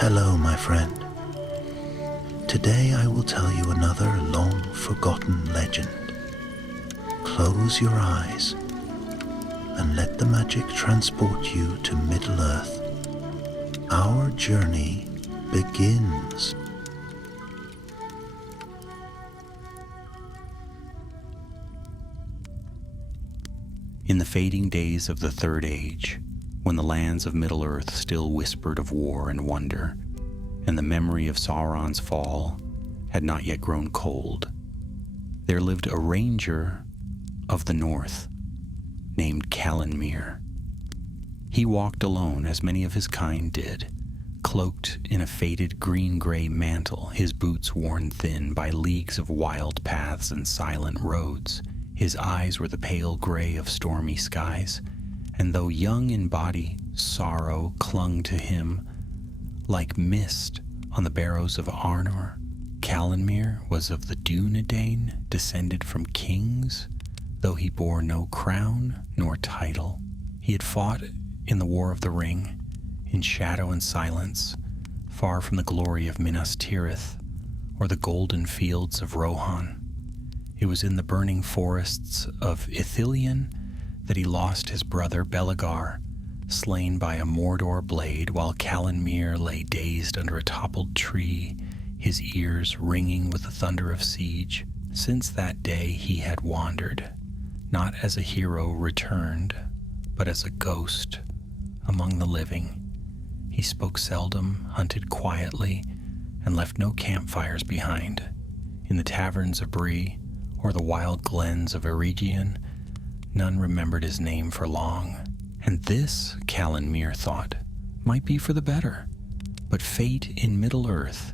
Hello, my friend. Today I will tell you another long-forgotten legend. Close your eyes and let the magic transport you to Middle-earth. Our journey begins. In the fading days of the Third Age, when the lands of Middle-earth still whispered of war and wonder, and the memory of Sauron's fall had not yet grown cold, there lived a ranger of the north named Calanmir. He walked alone, as many of his kind did, cloaked in a faded green-gray mantle, his boots worn thin by leagues of wild paths and silent roads. His eyes were the pale gray of stormy skies, and though young in body, sorrow clung to him like mist on the barrows of Arnor. Calanmir was of the Dúnedain, descended from kings, though he bore no crown nor title. He had fought in the War of the Ring, in shadow and silence, far from the glory of Minas Tirith or the golden fields of Rohan. It was in the burning forests of Ithilien that he lost his brother Belegar, slain by a Mordor blade, while Calanmir lay dazed under a toppled tree, his ears ringing with the thunder of siege. Since that day he had wandered, not as a hero returned, but as a ghost among the living. He spoke seldom, hunted quietly, and left no campfires behind. In the taverns of Bree or the wild glens of Eregion, none remembered his name for long. And this, Calanmir thought, might be for the better. But fate in Middle-earth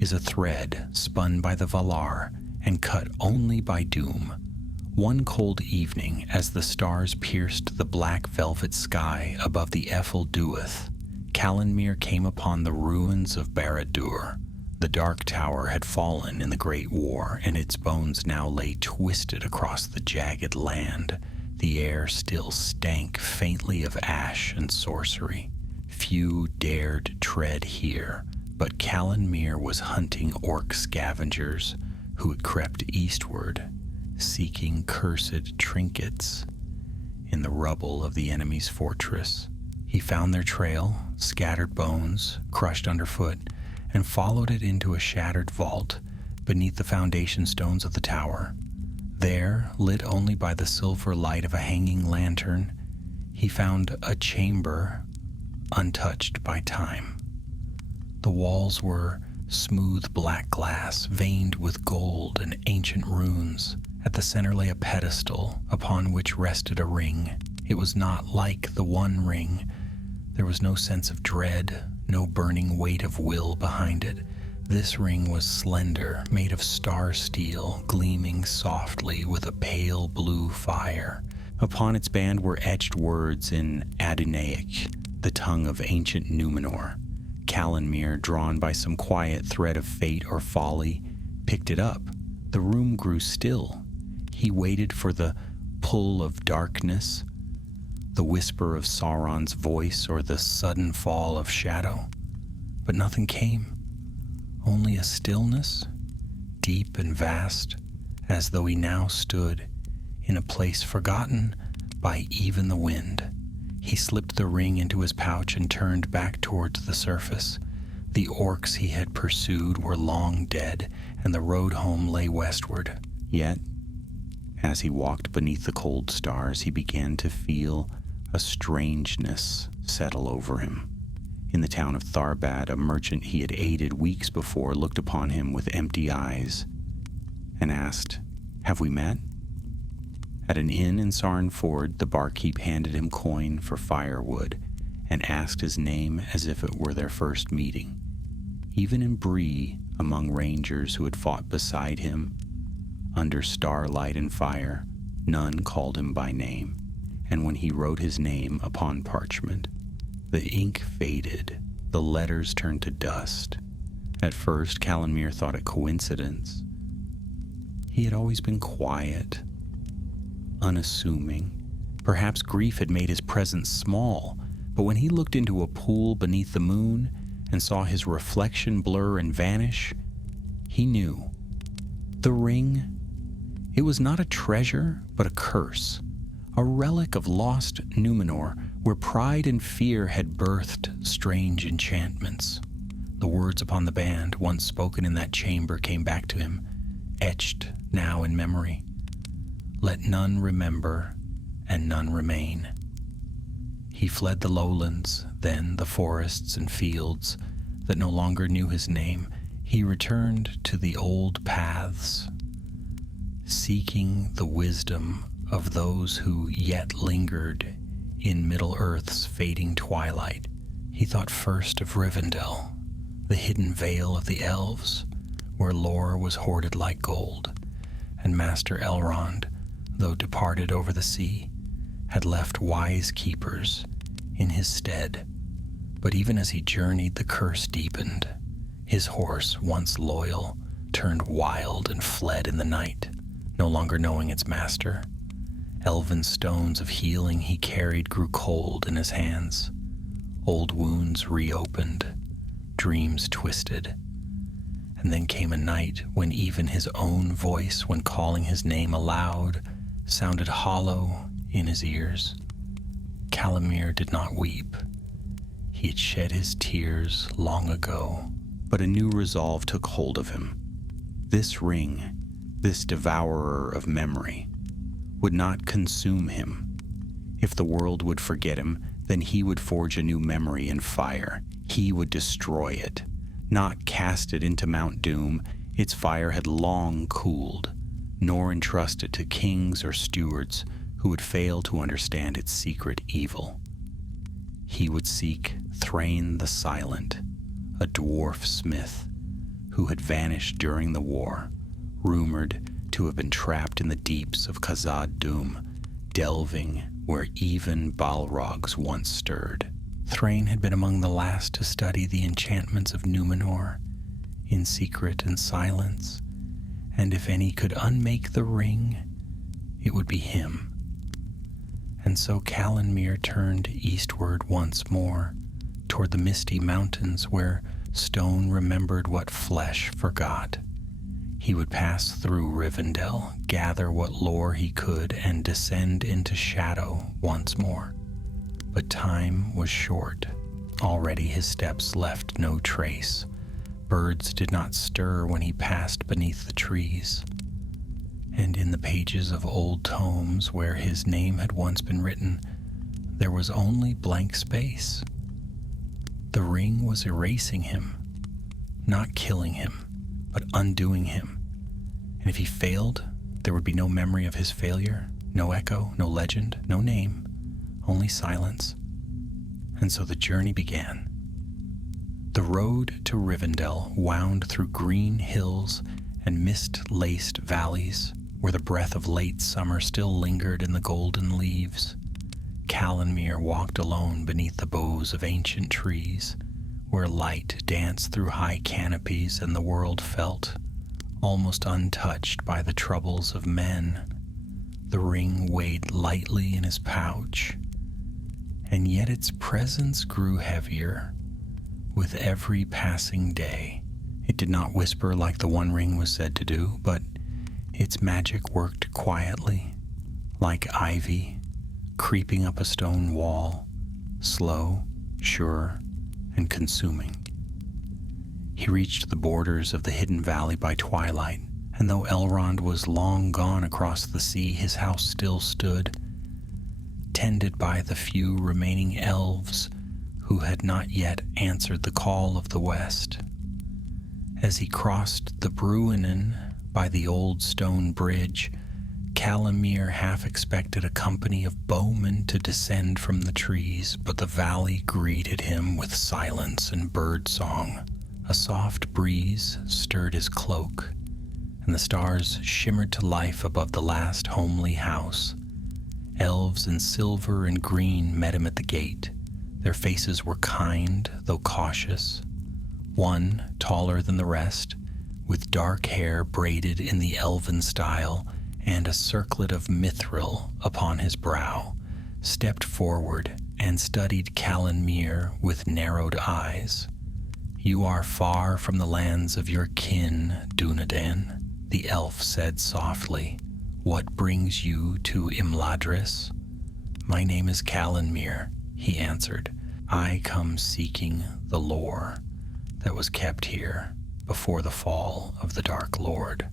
is a thread spun by the Valar and cut only by doom. One cold evening, as the stars pierced the black velvet sky above the Ephel Duath, Calanmir came upon the ruins of Barad-dûr. The Dark Tower had fallen in the Great War, and its bones now lay twisted across the jagged land. The air still stank faintly of ash and sorcery. Few dared tread here, but Calanmir was hunting orc scavengers who had crept eastward, seeking cursed trinkets in the rubble of the enemy's fortress. He found their trail, scattered bones, crushed underfoot, and followed it into a shattered vault beneath the foundation stones of the tower. There, lit only by the silver light of a hanging lantern, he found a chamber untouched by time. The walls were smooth black glass, veined with gold and ancient runes. At the center lay a pedestal upon which rested a ring. It was not like the One Ring. There was no sense of dread, no burning weight of will behind it. This ring was slender, made of star steel, gleaming softly with a pale blue fire. Upon its band were etched words in Adunaic, the tongue of ancient Númenor. Calanmir, drawn by some quiet thread of fate or folly, picked it up. The room grew still. He waited for the pull of darkness, the whisper of Sauron's voice, or the sudden fall of shadow. But nothing came. Only a stillness, deep and vast, as though he now stood in a place forgotten by even the wind. He slipped the ring into his pouch and turned back towards the surface. The orcs he had pursued were long dead, and the road home lay westward. Yet, as he walked beneath the cold stars, he began to feel a strangeness settle over him. In the town of Tharbad, a merchant he had aided weeks before looked upon him with empty eyes and asked, "Have we met?" At an inn in Sarnford, the barkeep handed him coin for firewood and asked his name as if it were their first meeting. Even in Bree, among rangers who had fought beside him, under starlight and fire, none called him by name, and when he wrote his name upon parchment, the ink faded, the letters turned to dust. At first, Calanmir thought it coincidence. He had always been quiet, unassuming. Perhaps grief had made his presence small, but when he looked into a pool beneath the moon and saw his reflection blur and vanish, he knew. The ring, it was not a treasure, but a curse, a relic of lost Numenor, where pride and fear had birthed strange enchantments. The words upon the band, once spoken in that chamber, came back to him, etched now in memory. Let none remember, and none remain. He fled the lowlands, then the forests and fields that no longer knew his name. He returned to the old paths, seeking the wisdom of those who yet lingered in Middle-earth's fading twilight. He thought first of Rivendell, the hidden vale of the elves, where lore was hoarded like gold, and Master Elrond, though departed over the sea, had left wise keepers in his stead. But even as he journeyed, the curse deepened. His horse, once loyal, turned wild and fled in the night, no longer knowing its master. Elven stones of healing he carried grew cold in his hands. Old wounds reopened, dreams twisted. And then came a night when even his own voice, when calling his name aloud, sounded hollow in his ears. Calamir did not weep. He had shed his tears long ago, but a new resolve took hold of him. This ring, this devourer of memory, would not consume him. If the world would forget him, then he would forge a new memory in fire. He would destroy it, not cast it into Mount Doom. Its fire had long cooled, nor entrust it to kings or stewards who would fail to understand its secret evil. He would seek Thrain the Silent, a dwarf smith who had vanished during the war, rumored to have been trapped in the deeps of Khazad Dûm, delving where even Balrogs once stirred. Thrain had been among the last to study the enchantments of Numenor in secret and silence, and if any could unmake the ring, it would be him. And so Calanmir turned eastward once more, toward the misty mountains where stone remembered what flesh forgot. He would pass through Rivendell, gather what lore he could, and descend into shadow once more. But time was short. Already his steps left no trace. Birds did not stir when he passed beneath the trees. And in the pages of old tomes where his name had once been written, there was only blank space. The ring was erasing him, not killing him, but undoing him. And if he failed, there would be no memory of his failure, no echo, no legend, no name, only silence. And so the journey began. The road to Rivendell wound through green hills and mist-laced valleys where the breath of late summer still lingered in the golden leaves. Calanmir walked alone beneath the boughs of ancient trees, where light danced through high canopies and the world felt almost untouched by the troubles of men. The ring weighed lightly in his pouch, and yet its presence grew heavier with every passing day. It did not whisper like the One Ring was said to do, but its magic worked quietly, like ivy creeping up a stone wall, slow, sure, and consuming. He reached the borders of the hidden valley by twilight, and though Elrond was long gone across the sea, his house still stood, tended by the few remaining elves who had not yet answered the call of the west. As he crossed the Bruinen by the old stone bridge, Calanmir half expected a company of bowmen to descend from the trees, but the valley greeted him with silence and birdsong. A soft breeze stirred his cloak, and the stars shimmered to life above the last homely house. Elves in silver and green met him at the gate. Their faces were kind, though cautious. One, taller than the rest, with dark hair braided in the elven style and a circlet of mithril upon his brow, stepped forward and studied Calanmir with narrowed eyes. "You are far from the lands of your kin, Dunedain," the elf said softly. "What brings you to Imladris?" "My name is Calanmere," he answered. "I come seeking the lore that was kept here before the fall of the Dark Lord."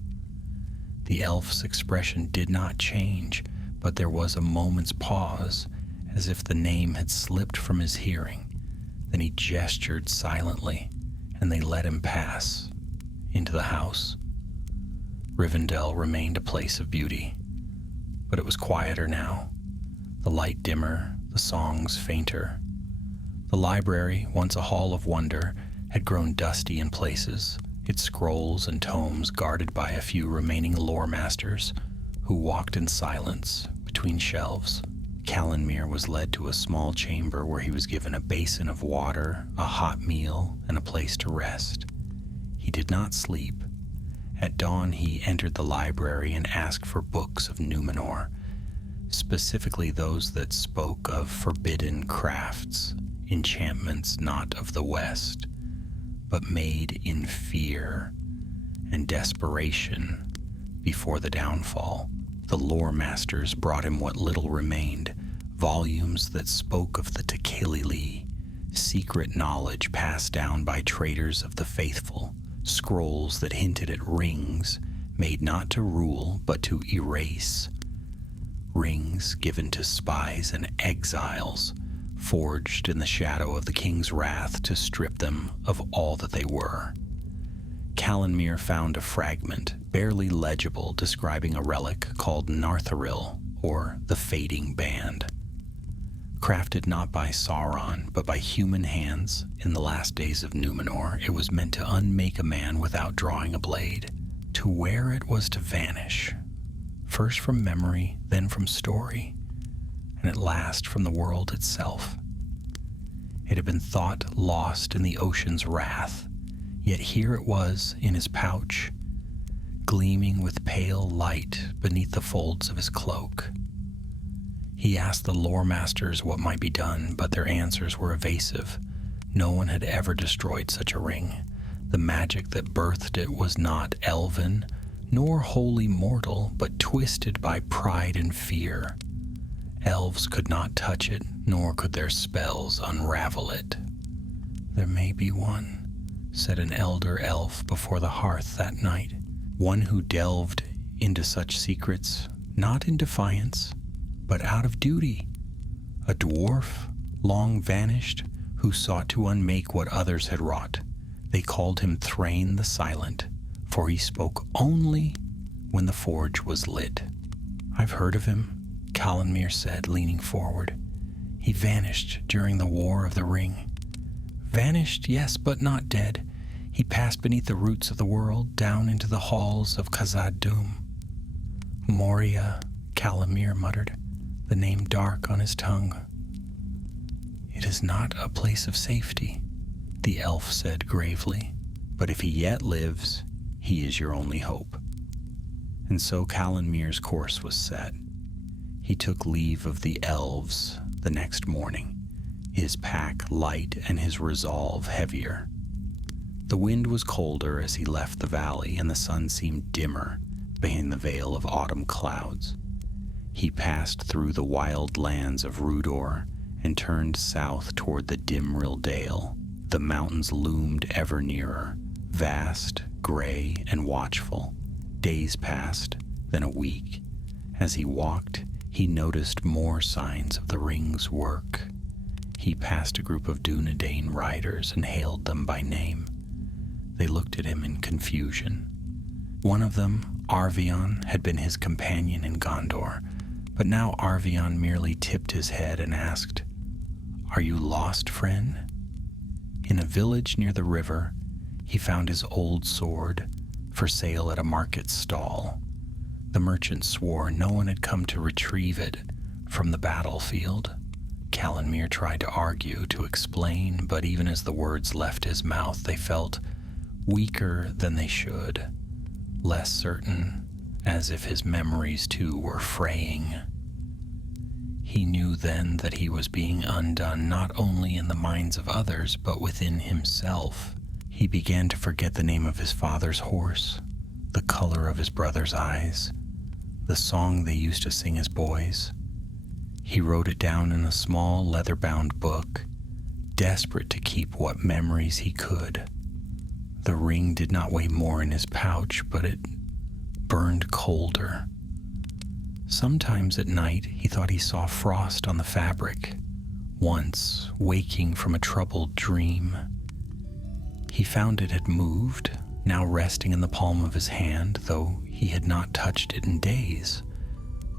The elf's expression did not change, but there was a moment's pause, as if the name had slipped from his hearing. Then he gestured silently, and they let him pass into the house. Rivendell remained a place of beauty, but it was quieter now, the light dimmer, the songs fainter. The library, once a hall of wonder, had grown dusty in places, its scrolls and tomes guarded by a few remaining lore masters who walked in silence between shelves. Calanmere was led to a small chamber where he was given a basin of water, a hot meal, and a place to rest. He did not sleep. At dawn, he entered the library and asked for books of Numenor, specifically those that spoke of forbidden crafts, enchantments not of the West, but made in fear and desperation before the downfall. The lore masters brought him what little remained, volumes that spoke of the Tekelili, secret knowledge passed down by traders of the faithful, scrolls that hinted at rings made not to rule but to erase, rings given to spies and exiles, forged in the shadow of the king's wrath to strip them of all that they were. Calanmere found a fragment, barely legible, describing a relic called Nartharil, or the Fading Band. Crafted not by Sauron, but by human hands in the last days of Numenor, it was meant to unmake a man without drawing a blade. To wear it was to vanish, first from memory, then from story, and at last from the world itself. It had been thought lost in the ocean's wrath, yet here it was in his pouch, gleaming with pale light beneath the folds of his cloak. He asked the lore masters what might be done, but their answers were evasive. No one had ever destroyed such a ring. The magic that birthed it was not elven, nor wholly mortal, but twisted by pride and fear. Elves could not touch it, nor could their spells unravel it. "There may be one," said an elder elf before the hearth that night. One who delved into such secrets, not in defiance, but out of duty. A dwarf, long vanished, who sought to unmake what others had wrought. They called him Thrain the Silent, for he spoke only when the forge was lit. "I've heard of him," Calanmere said, leaning forward. "He vanished during the War of the Ring." "Vanished, yes, but not dead. He passed beneath the roots of the world, down into the halls of Khazad-dûm." "Moria," Calanmere muttered, the name dark on his tongue. "It is not a place of safety," the elf said gravely. "But if he yet lives, he is your only hope." And so Calanmere's course was set. He took leave of the elves the next morning, his pack light and his resolve heavier. The wind was colder as he left the valley, and the sun seemed dimmer behind the veil of autumn clouds. He passed through the wild lands of Rudor and turned south toward the Dimril Dale. The mountains loomed ever nearer, vast, gray, and watchful. Days passed, then a week. As he walked, he noticed more signs of the ring's work. He passed a group of Dunedain riders and hailed them by name. They looked at him in confusion. One of them, Arvion, had been his companion in Gondor, but now Arvion merely tipped his head and asked, "Are you lost, friend?" In a village near the river, he found his old sword for sale at a market stall. The merchant swore no one had come to retrieve it from the battlefield. Calanmere tried to argue, to explain, but even as the words left his mouth, they felt weaker than they should, less certain, as if his memories too were fraying. He knew then that he was being undone not only in the minds of others, but within himself. He began to forget the name of his father's horse, the color of his brother's eyes, the song they used to sing as boys. He wrote it down in a small leather-bound book, desperate to keep what memories he could. The ring did not weigh more in his pouch, but it burned colder. Sometimes at night he thought he saw frost on the fabric, once waking from a troubled dream. He found it had moved, now resting in the palm of his hand, though he had not touched it in days.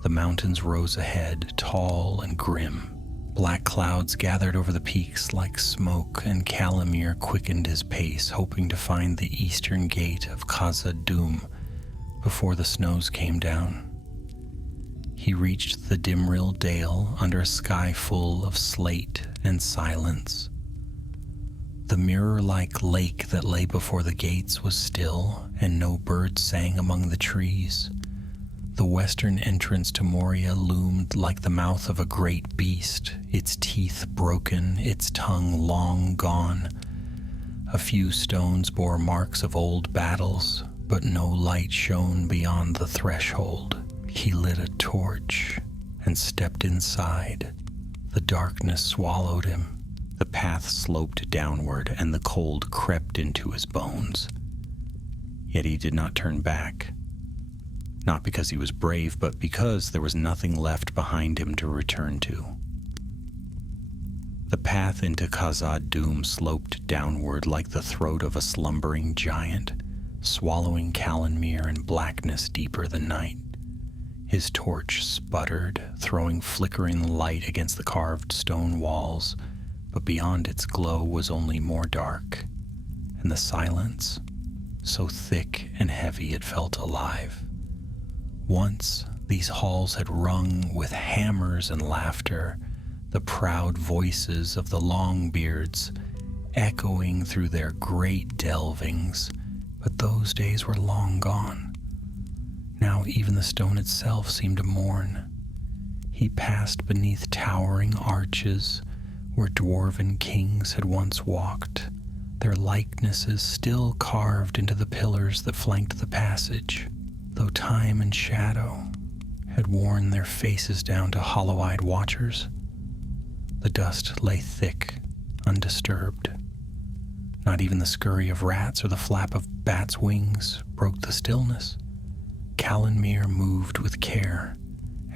The mountains rose ahead, tall and grim. Black clouds gathered over the peaks like smoke, and Calimere quickened his pace, hoping to find the eastern gate of Khazad-dûm before the snows came down. He reached the Dimril Dale under a sky full of slate and silence. The mirror-like lake that lay before the gates was still, and no bird sang among the trees. The western entrance to Moria loomed like the mouth of a great beast, its teeth broken, its tongue long gone. A few stones bore marks of old battles, but no light shone beyond the threshold. He lit a torch and stepped inside. The darkness swallowed him. The path sloped downward, and the cold crept into his bones. Yet he did not turn back. Not because he was brave, but because there was nothing left behind him to return to. The path into Khazad-dûm sloped downward like the throat of a slumbering giant, swallowing Calimere in blackness deeper than night. His torch sputtered, throwing flickering light against the carved stone walls, but beyond its glow was only more dark, and the silence, so thick and heavy it felt alive. Once these halls had rung with hammers and laughter, the proud voices of the Longbeards echoing through their great delvings, but those days were long gone. Now even the stone itself seemed to mourn. He passed beneath towering arches where dwarven kings had once walked, their likenesses still carved into the pillars that flanked the passage, though time and shadow had worn their faces down to hollow-eyed watchers. The dust lay thick, undisturbed. Not even the scurry of rats or the flap of bats' wings broke the stillness. Calimere moved with care,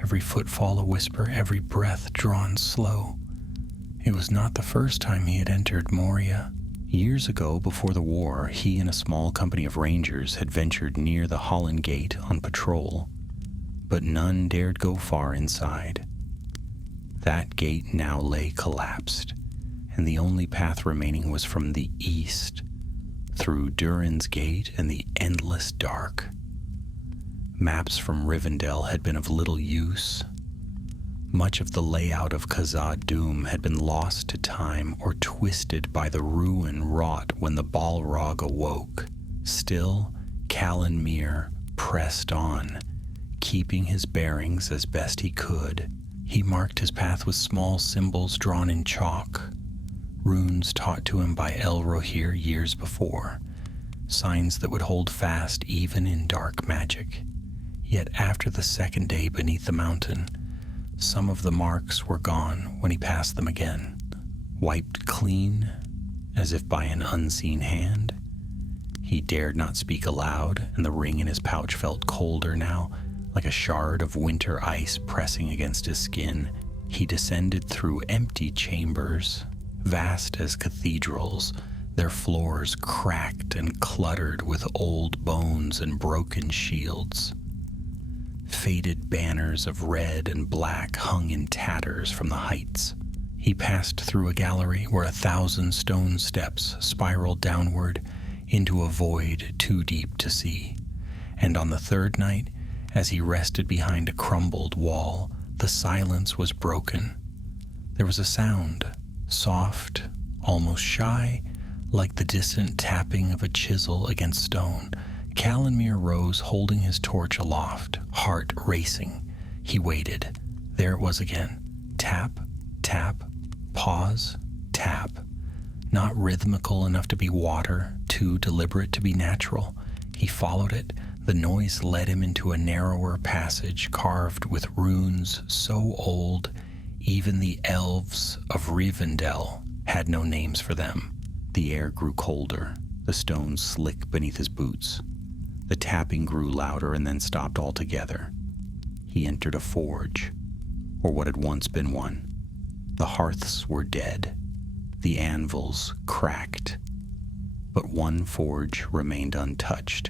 every footfall a whisper, every breath drawn slow. It was not the first time he had entered Moria. Years ago, before the war, he and a small company of rangers had ventured near the Holland Gate on patrol, but none dared go far inside. That gate now lay collapsed, and the only path remaining was from the east, through Durin's Gate and the endless dark. Maps from Rivendell had been of little use. Much of the layout of Khazad-dûm had been lost to time or twisted by the ruin wrought when the Balrog awoke. Still, Calimere pressed on, keeping his bearings as best he could. He marked his path with small symbols drawn in chalk, runes taught to him by Elrohir years before, signs that would hold fast even in dark magic. Yet after the second day beneath the mountain, some of the marks were gone when he passed them again, wiped clean, as if by an unseen hand. He dared not speak aloud, and the ring in his pouch felt colder now, like a shard of winter ice pressing against his skin. He descended through empty chambers, vast as cathedrals, their floors cracked and cluttered with old bones and broken shields. Faded banners of red and black hung in tatters from the heights. He passed through a gallery where 1,000 stone steps spiraled downward into a void too deep to see. And on the third night, as he rested behind a crumbled wall, the silence was broken. There was a sound, soft, almost shy, like the distant tapping of a chisel against stone. Calimere rose, holding his torch aloft, heart racing. He waited. There it was again. Tap, tap, pause, tap. Not rhythmical enough to be water, too deliberate to be natural. He followed it. The noise led him into a narrower passage carved with runes so old even the elves of Rivendell had no names for them. The air grew colder, the stones slick beneath his boots. The tapping grew louder and then stopped altogether. He entered a forge, or what had once been one. The hearths were dead, the anvils cracked, but one forge remained untouched.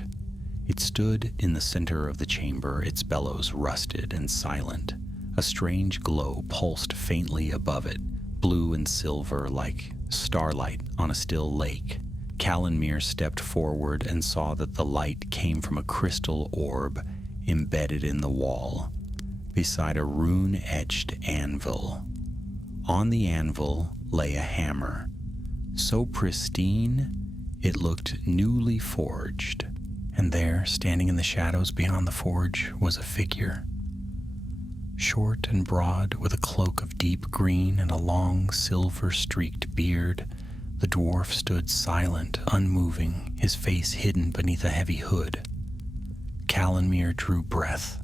It stood in the center of the chamber, its bellows rusted and silent. A strange glow pulsed faintly above it, blue and silver like starlight on a still lake. Callanmere stepped forward and saw that the light came from a crystal orb embedded in the wall, beside a rune-etched anvil. On the anvil lay a hammer, so pristine it looked newly forged. And there, standing in the shadows beyond the forge, was a figure. Short and broad, with a cloak of deep green and a long silver-streaked beard, the dwarf stood silent, unmoving, his face hidden beneath a heavy hood. Callanmere drew breath,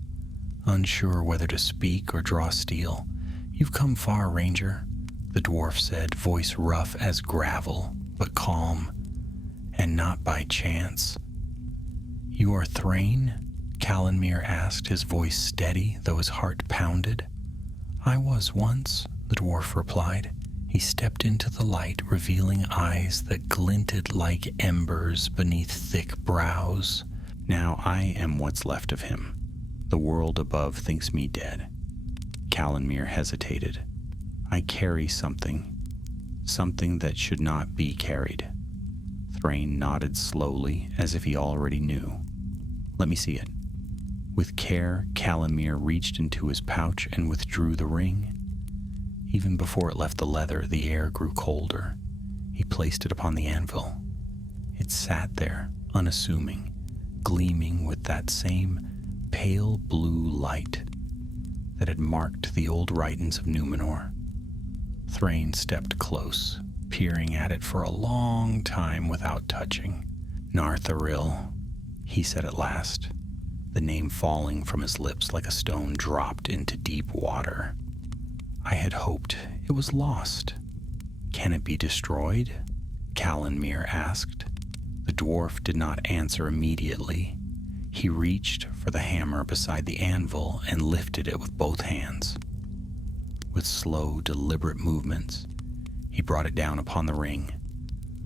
unsure whether to speak or draw steel. "You've come far, Ranger," the dwarf said, voice rough as gravel, but calm, "and not by chance." "You are Thrain?" Callanmere asked, his voice steady, though his heart pounded. "I was once," the dwarf replied. He stepped into the light, revealing eyes that glinted like embers beneath thick brows. "Now I am what's left of him. The world above thinks me dead." Callanmere hesitated. "I carry something that should not be carried." Thrain nodded slowly, as if he already knew. "Let me see it." With care, Callanmere reached into his pouch and withdrew the ring. Even before it left the leather, the air grew colder. He placed it upon the anvil. It sat there, unassuming, gleaming with that same pale blue light that had marked the old writings of Numenor. Thrain stepped close, peering at it for a long time without touching. "Nartharill," he said at last, the name falling from his lips like a stone dropped into deep water. "I had hoped it was lost." "Can it be destroyed?" Callanmere asked. The dwarf did not answer immediately. He reached for the hammer beside the anvil and lifted it with both hands. With slow, deliberate movements, he brought it down upon the ring.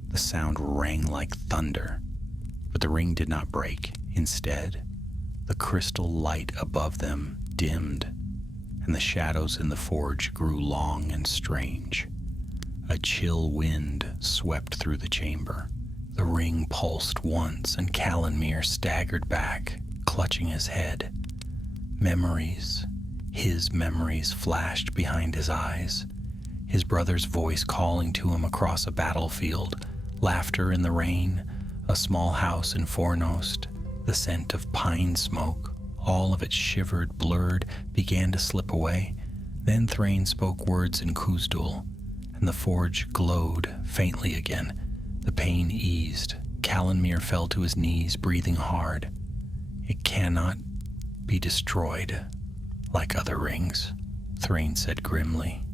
The sound rang like thunder, but the ring did not break. Instead, the crystal light above them dimmed, and the shadows in the forge grew long and strange. A chill wind swept through the chamber. The ring pulsed once, and Callanmere staggered back, clutching his head. His memories flashed behind his eyes. His brother's voice calling to him across a battlefield, laughter in the rain, a small house in Fornost, the scent of pine smoke. All of it shivered, blurred, began to slip away. Then Thrain spoke words in Khuzdul, and the forge glowed faintly again. The pain eased. Callanmere fell to his knees, breathing hard. "It cannot be destroyed like other rings," Thrain said grimly.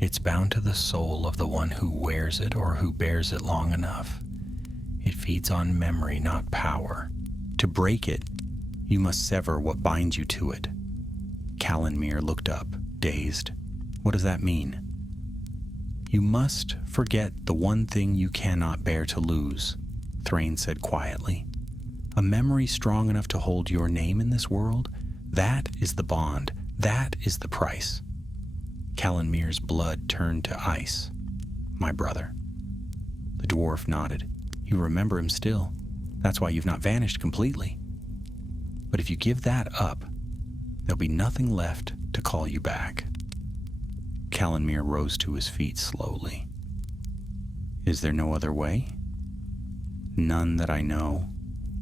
"It's bound to the soul of the one who wears it or who bears it long enough. It feeds on memory, not power. To break it, you must sever what binds you to it." Callanmere looked up, dazed. "What does that mean?" "You must forget the one thing you cannot bear to lose," Thrain said quietly. "A memory strong enough to hold your name in this world, that is the bond, that is the price." Callanmere's blood turned to ice. "My brother." The dwarf nodded. "You remember him still. That's why you've not vanished completely. But if you give that up, there'll be nothing left to call you back." Callanmere rose to his feet slowly. "Is there no other way?" "None that I know,"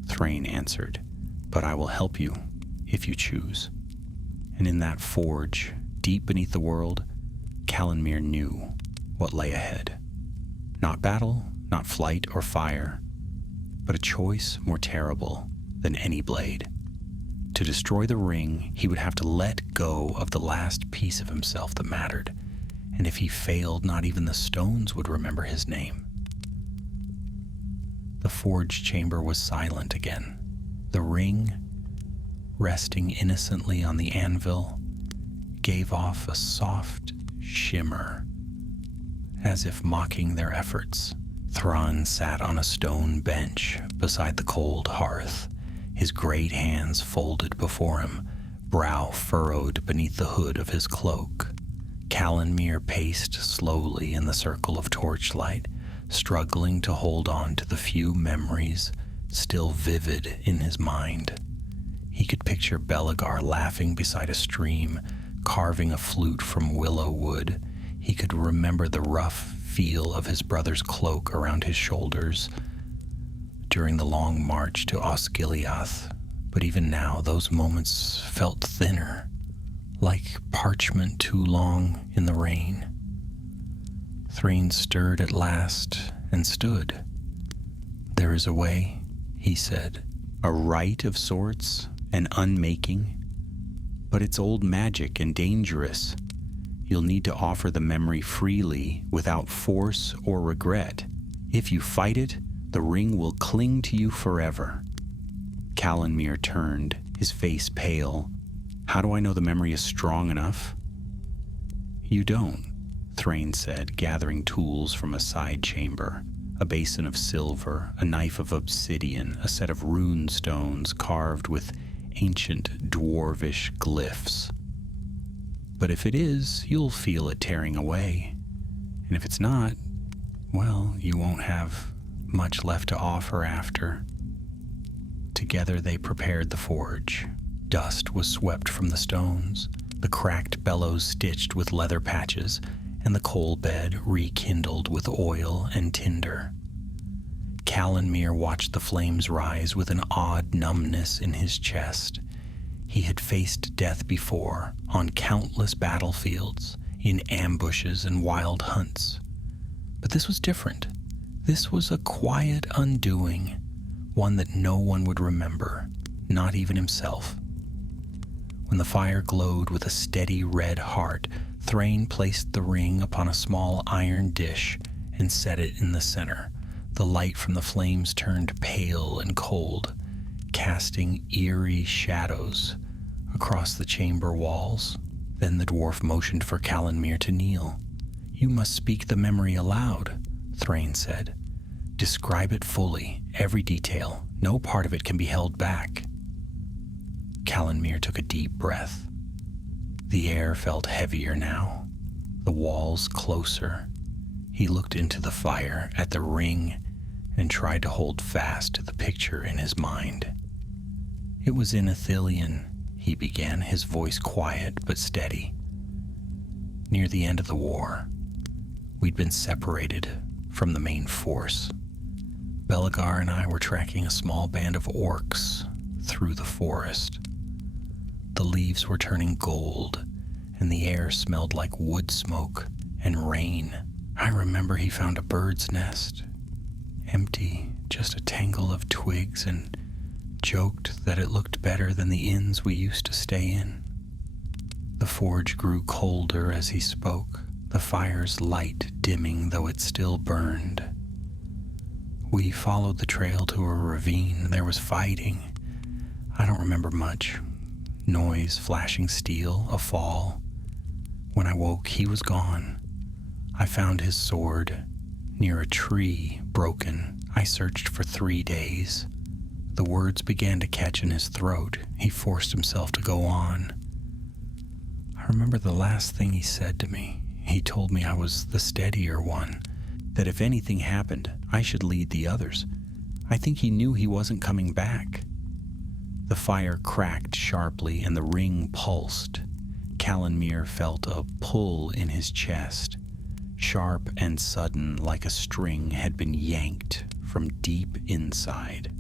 Thrain answered, "but I will help you if you choose." And in that forge, deep beneath the world, Callanmere knew what lay ahead. Not battle, not flight or fire, but a choice more terrible than any blade. To destroy the ring, he would have to let go of the last piece of himself that mattered, and if he failed, not even the stones would remember his name. The forge chamber was silent again. The ring, resting innocently on the anvil, gave off a soft shimmer, as if mocking their efforts. Thrawn sat on a stone bench beside the cold hearth, his great hands folded before him, brow furrowed beneath the hood of his cloak. Callanmere paced slowly in the circle of torchlight, struggling to hold on to the few memories still vivid in his mind. He could picture Belagar laughing beside a stream, carving a flute from willow wood. He could remember the rough feel of his brother's cloak around his shoulders during the long march to Osgiliath, but even now those moments felt thinner, like parchment too long in the rain. Thrain stirred at last and stood. "There is a way," he said. "A rite of sorts, an unmaking, but it's old magic and dangerous. You'll need to offer the memory freely without force or regret. If you fight it, the ring will cling to you forever." Callanmere turned, his face pale. "How do I know the memory is strong enough?" "You don't," Thrain said, gathering tools from a side chamber. A basin of silver, a knife of obsidian, a set of rune stones carved with ancient dwarvish glyphs. "But if it is, you'll feel it tearing away. And if it's not, well, you won't have much left to offer after." Together they prepared the forge. Dust was swept from the stones, the cracked bellows stitched with leather patches, and the coal bed rekindled with oil and tinder. Callanmere watched the flames rise with an odd numbness in his chest. He had faced death before, on countless battlefields, in ambushes and wild hunts. But this was different. This was a quiet undoing, one that no one would remember, not even himself. When the fire glowed with a steady red heart, Thrain placed the ring upon a small iron dish and set it in the center. The light from the flames turned pale and cold, casting eerie shadows across the chamber walls. Then the dwarf motioned for Callanmere to kneel. "You must speak the memory aloud," Thrain said. "Describe it fully, every detail. No part of it can be held back." Callanmere took a deep breath. The air felt heavier now, the walls closer. He looked into the fire, at the ring, and tried to hold fast to the picture in his mind. "It was in Ithilien," he began, his voice quiet but steady. "Near the end of the war, we'd been separated from the main force. Belagar and I were tracking a small band of orcs through the forest. The leaves were turning gold, and the air smelled like wood smoke and rain. I remember he found a bird's nest, empty, just a tangle of twigs, and joked that it looked better than the inns we used to stay in." The forge grew colder as he spoke, the fire's light dimming though it still burned. "We followed the trail to a ravine. There was fighting. I don't remember much. Noise, flashing steel, a fall. When I woke, he was gone. I found his sword near a tree, broken. I searched for 3 days. The words began to catch in his throat. He forced himself to go on. I remember the last thing he said to me. He told me I was the steadier one, that if anything happened, I should lead the others. I think he knew he wasn't coming back." The fire cracked sharply and the ring pulsed. Callanmere felt a pull in his chest, sharp and sudden, like a string had been yanked from deep inside.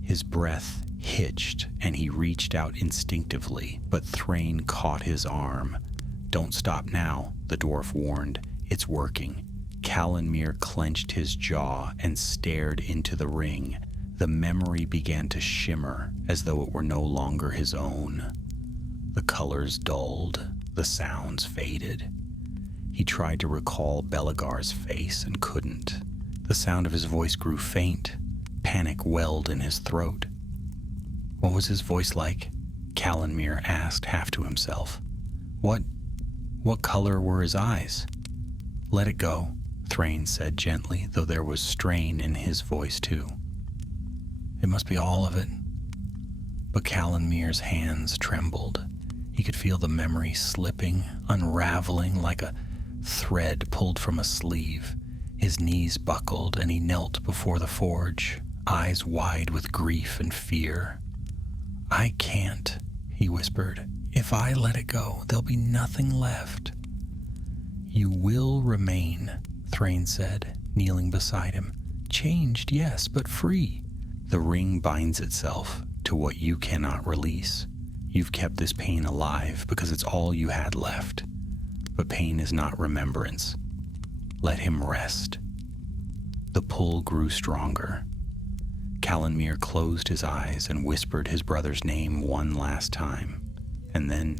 His breath hitched and he reached out instinctively, but Thrain caught his arm. "Don't stop now," the dwarf warned. "It's working." Callanmere clenched his jaw and stared into the ring. The memory began to shimmer as though it were no longer his own. The colors dulled, the sounds faded. He tried to recall Belagar's face and couldn't. The sound of his voice grew faint. Panic welled in his throat. What was his voice like? Callanmere asked, half to himself. What color were his eyes? Let it go, Thrain said gently, though there was strain in his voice too. It must be all of it. But Callanmere's hands trembled. He could feel the memory slipping, unraveling like a thread pulled from a sleeve. His knees buckled and he knelt before the forge, eyes wide with grief and fear. I can't, he whispered. If I let it go, there'll be nothing left. You will remain, Thrain said, kneeling beside him. Changed, yes, but free. The ring binds itself to what you cannot release. You've kept this pain alive because it's all you had left. But pain is not remembrance. Let him rest. The pull grew stronger. Callanmere closed his eyes and whispered his brother's name one last time. And then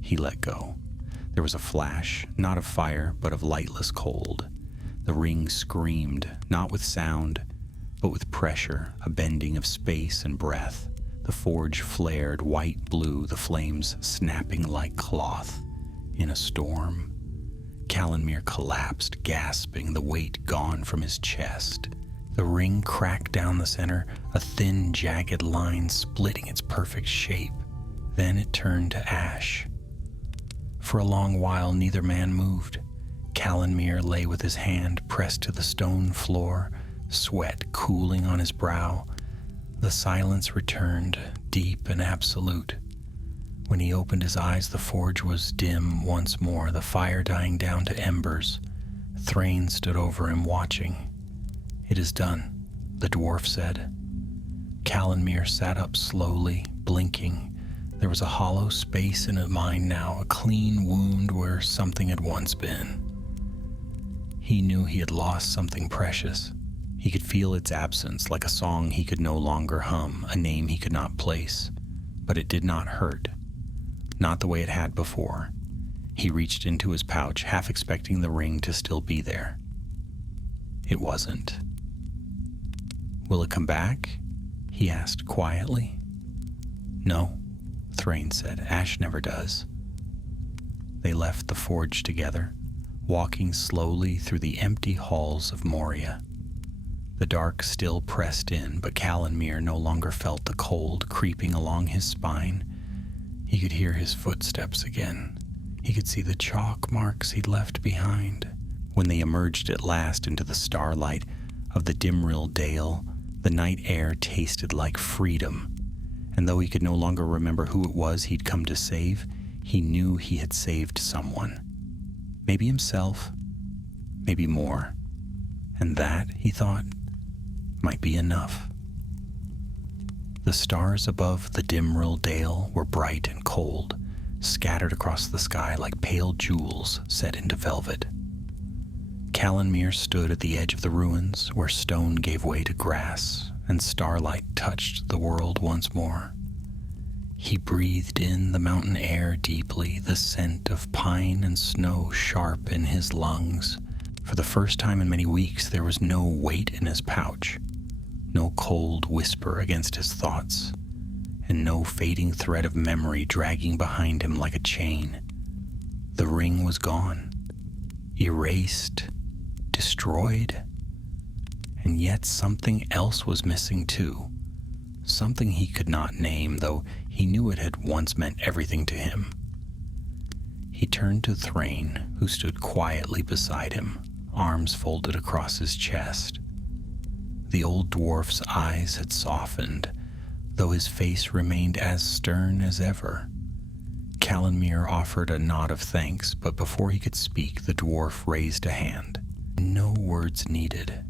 he let go. There was a flash, not of fire, but of lightless cold. The ring screamed, not with sound, but with pressure, a bending of space and breath. The forge flared white-blue, the flames snapping like cloth. In a storm, Callanmere collapsed, gasping, the weight gone from his chest. The ring cracked down the center, a thin, jagged line splitting its perfect shape. Then it turned to ash. For a long while, neither man moved. Callanmere lay with his hand pressed to the stone floor, sweat cooling on his brow. The silence returned, deep and absolute. When he opened his eyes, the forge was dim once more, the fire dying down to embers. Thrain stood over him, watching. It is done, the dwarf said. Callanmere sat up slowly, blinking. There was a hollow space in his mind now, a clean wound where something had once been. He knew he had lost something precious. He could feel its absence, like a song he could no longer hum, a name he could not place. But it did not hurt. Not the way it had before. He reached into his pouch, half expecting the ring to still be there. It wasn't. Will it come back? He asked quietly. No, Thrain said. Ash never does. They left the forge together, walking slowly through the empty halls of Moria. The dark still pressed in, but Callanmere no longer felt the cold creeping along his spine. He could hear his footsteps again. He could see the chalk marks he'd left behind. When they emerged at last into the starlight of the Dimrill Dale, the night air tasted like freedom. And though he could no longer remember who it was he'd come to save, he knew he had saved someone. Maybe himself, maybe more. And that, he thought, might be enough. The stars above the Dimrill Dale were bright and cold, scattered across the sky like pale jewels set into velvet. Callanmere stood at the edge of the ruins where stone gave way to grass and starlight touched the world once more. He breathed in the mountain air deeply, the scent of pine and snow sharp in his lungs. For the first time in many weeks, there was no weight in his pouch, no cold whisper against his thoughts, and no fading thread of memory dragging behind him like a chain. The ring was gone, erased, destroyed, and yet something else was missing too. Something he could not name, though he knew it had once meant everything to him. He turned to Thrain, who stood quietly beside him, arms folded across his chest. The old dwarf's eyes had softened, though his face remained as stern as ever. Callanmere offered a nod of thanks, but before he could speak, the dwarf raised a hand. No words needed,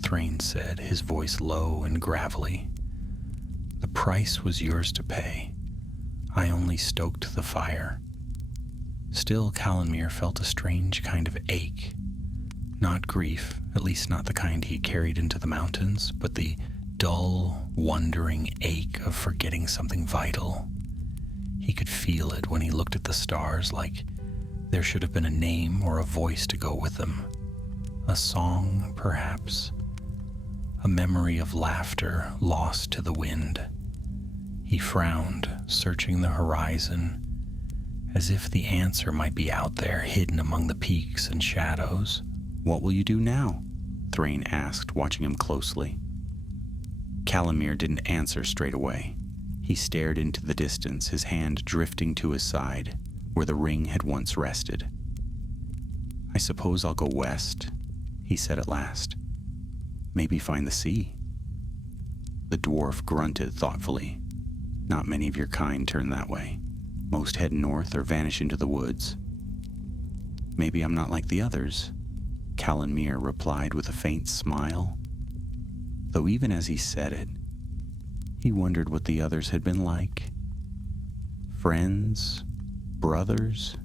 Thrain said, his voice low and gravelly. The price was yours to pay. I only stoked the fire. Still, Callanmere felt a strange kind of ache. Not grief, at least not the kind he carried into the mountains, but the dull, wondering ache of forgetting something vital. He could feel it when he looked at the stars, like there should have been a name or a voice to go with them. A song, perhaps. A memory of laughter lost to the wind. He frowned, searching the horizon, as if the answer might be out there, hidden among the peaks and shadows. "What will you do now?" Thrain asked, watching him closely. Calimere didn't answer straight away. He stared into the distance, his hand drifting to his side, where the ring had once rested. "I suppose I'll go west," he said at last. "Maybe find the sea." The dwarf grunted thoughtfully. "Not many of your kind turn that way. Most head north or vanish into the woods." "Maybe I'm not like the others," Calimere replied with a faint smile, though even as he said it, he wondered what the others had been like. Friends, brothers.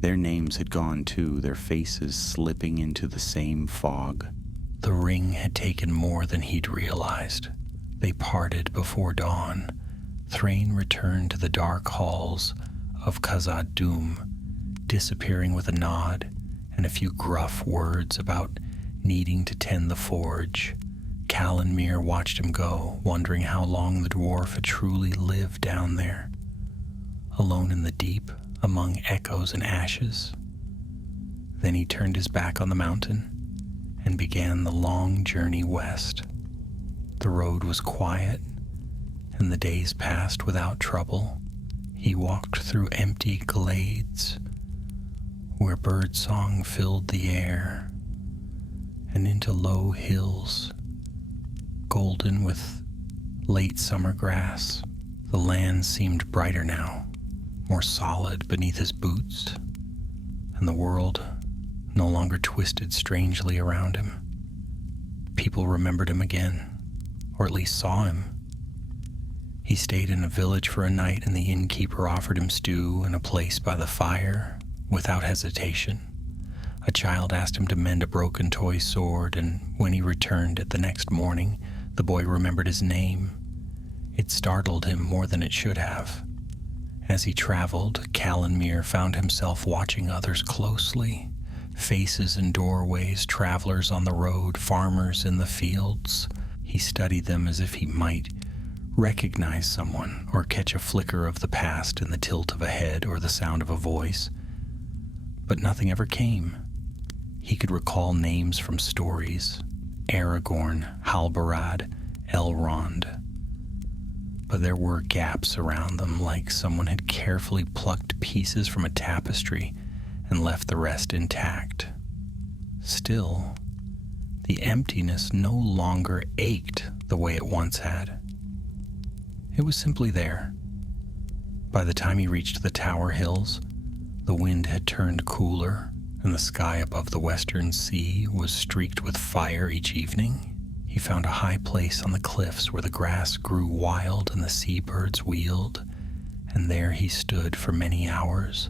Their names had gone too, their faces slipping into the same fog. The ring had taken more than he'd realized. They parted before dawn. Thrain returned to the dark halls of Khazad-dûm, disappearing with a nod and a few gruff words about needing to tend the forge. Calimere watched him go, wondering how long the dwarf had truly lived down there, alone in the deep, among echoes and ashes. Then he turned his back on the mountain and began the long journey west. The road was quiet, and the days passed without trouble. He walked through empty glades where birdsong filled the air, and into low hills, golden with late summer grass. The land seemed brighter now, more solid beneath his boots, and the world no longer twisted strangely around him. People remembered him again, or at least saw him. He stayed in a village for a night, and the innkeeper offered him stew and a place by the fire without hesitation. A child asked him to mend a broken toy sword, and when he returned it the next morning, the boy remembered his name. It startled him more than it should have. As he traveled, Calimere found himself watching others closely. Faces in doorways, travelers on the road, farmers in the fields. He studied them as if he might recognize someone or catch a flicker of the past in the tilt of a head or the sound of a voice. But nothing ever came. He could recall names from stories: Aragorn, Halbarad, Elrond. But there were gaps around them, like someone had carefully plucked pieces from a tapestry and left the rest intact. Still, the emptiness no longer ached the way it once had. It was simply there. By the time he reached the Tower Hills, the wind had turned cooler, and the sky above the western sea was streaked with fire each evening. He found a high place on the cliffs where the grass grew wild and the seabirds wheeled, and there he stood for many hours,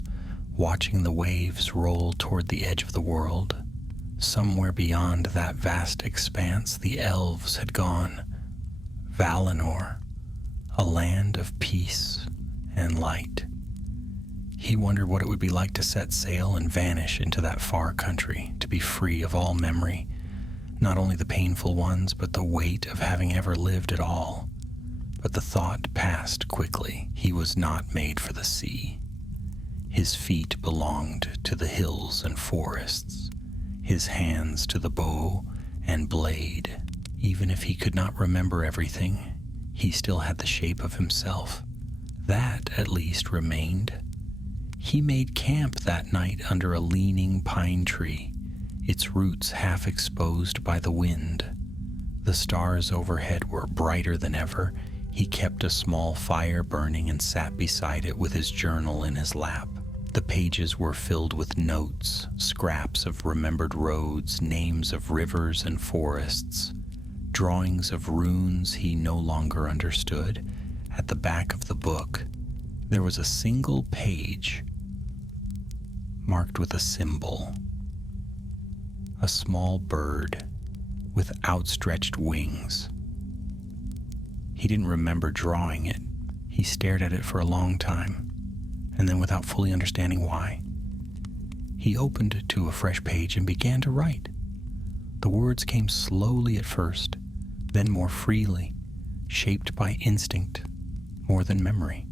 watching the waves roll toward the edge of the world. Somewhere beyond that vast expanse, the elves had gone. Valinor, a land of peace and light. He wondered what it would be like to set sail and vanish into that far country, to be free of all memory, not only the painful ones, but the weight of having ever lived at all. But the thought passed quickly. He was not made for the sea. His feet belonged to the hills and forests, his hands to the bow and blade. Even if he could not remember everything, he still had the shape of himself. That, at least, remained. He made camp that night under a leaning pine tree, its roots half exposed by the wind. The stars overhead were brighter than ever. He kept a small fire burning and sat beside it with his journal in his lap. The pages were filled with notes, scraps of remembered roads, names of rivers and forests, drawings of runes he no longer understood. At the back of the book, there was a single page marked with a symbol. A small bird with outstretched wings He didn't remember drawing it. He stared at it for a long time, and then without fully understanding why, he opened to a fresh page and began to write. The words came slowly at first, then more freely, shaped by instinct more than memory.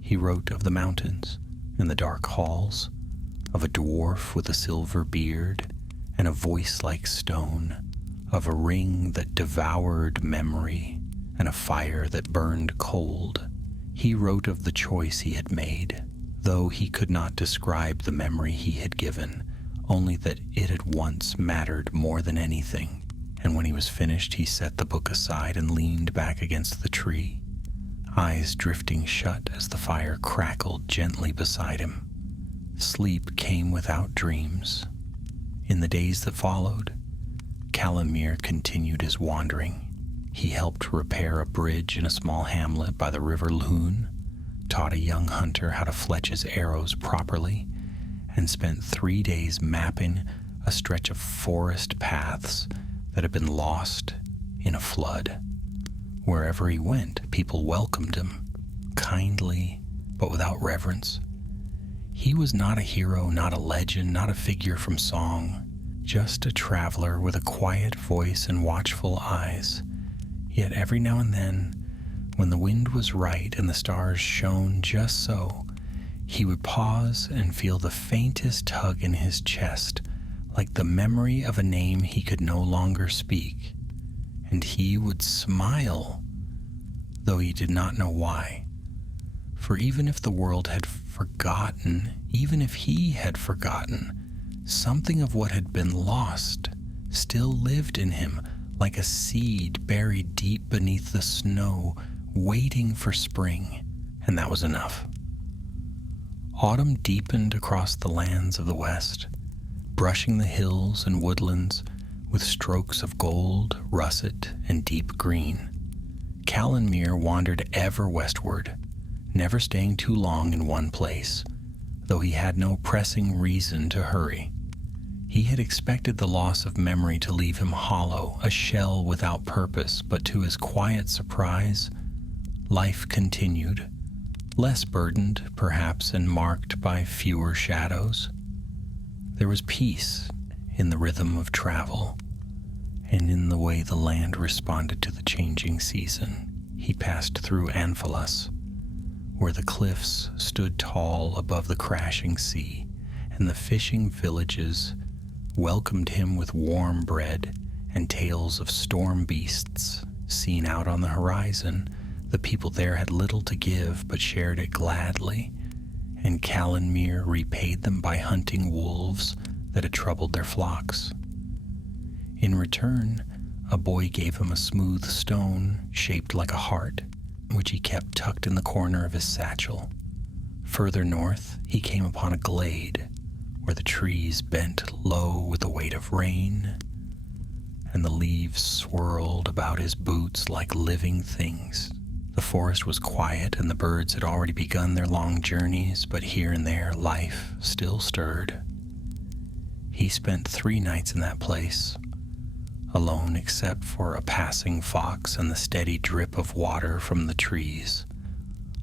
He wrote of the mountains and the dark halls, of a dwarf with a silver beard and a voice like stone, of a ring that devoured memory and a fire that burned cold. He wrote of the choice he had made, though he could not describe the memory he had given, only that it had once mattered more than anything. And when he was finished, he set the book aside and leaned back against the tree, eyes drifting shut as the fire crackled gently beside him. Sleep came without dreams. In the days that followed, Calimere continued his wandering. He helped repair a bridge in a small hamlet by the river Lune, taught a young hunter how to fletch his arrows properly, and spent 3 days mapping a stretch of forest paths that had been lost in a flood. Wherever he went, people welcomed him, kindly but without reverence. He was not a hero, not a legend, not a figure from song, just a traveler with a quiet voice and watchful eyes. Yet every now and then, when the wind was right and the stars shone just so, he would pause and feel the faintest tug in his chest, like the memory of a name he could no longer speak, and he would smile, though he did not know why. For even if the world had forgotten, even if he had forgotten, something of what had been lost still lived in him, like a seed buried deep beneath the snow, waiting for spring, and that was enough. Autumn deepened across the lands of the west, brushing the hills and woodlands with strokes of gold, russet, and deep green. Calimere wandered ever westward, never staying too long in one place, though he had no pressing reason to hurry. He had expected the loss of memory to leave him hollow, a shell without purpose, but to his quiet surprise, life continued, less burdened, perhaps, and marked by fewer shadows. There was peace in the rhythm of travel, and in the way the land responded to the changing season. He passed through Amphilas, where the cliffs stood tall above the crashing sea, and the fishing villages welcomed him with warm bread and tales of storm beasts seen out on the horizon. The people there had little to give, but shared it gladly, and Calimere repaid them by hunting wolves that had troubled their flocks. In return, a boy gave him a smooth stone shaped like a heart, which he kept tucked in the corner of his satchel. Further north, he came upon a glade where the trees bent low with the weight of rain, and the leaves swirled about his boots like living things. The forest was quiet, and the birds had already begun their long journeys, but here and there life still stirred. He spent 3 nights in that place, alone except for a passing fox and the steady drip of water from the trees.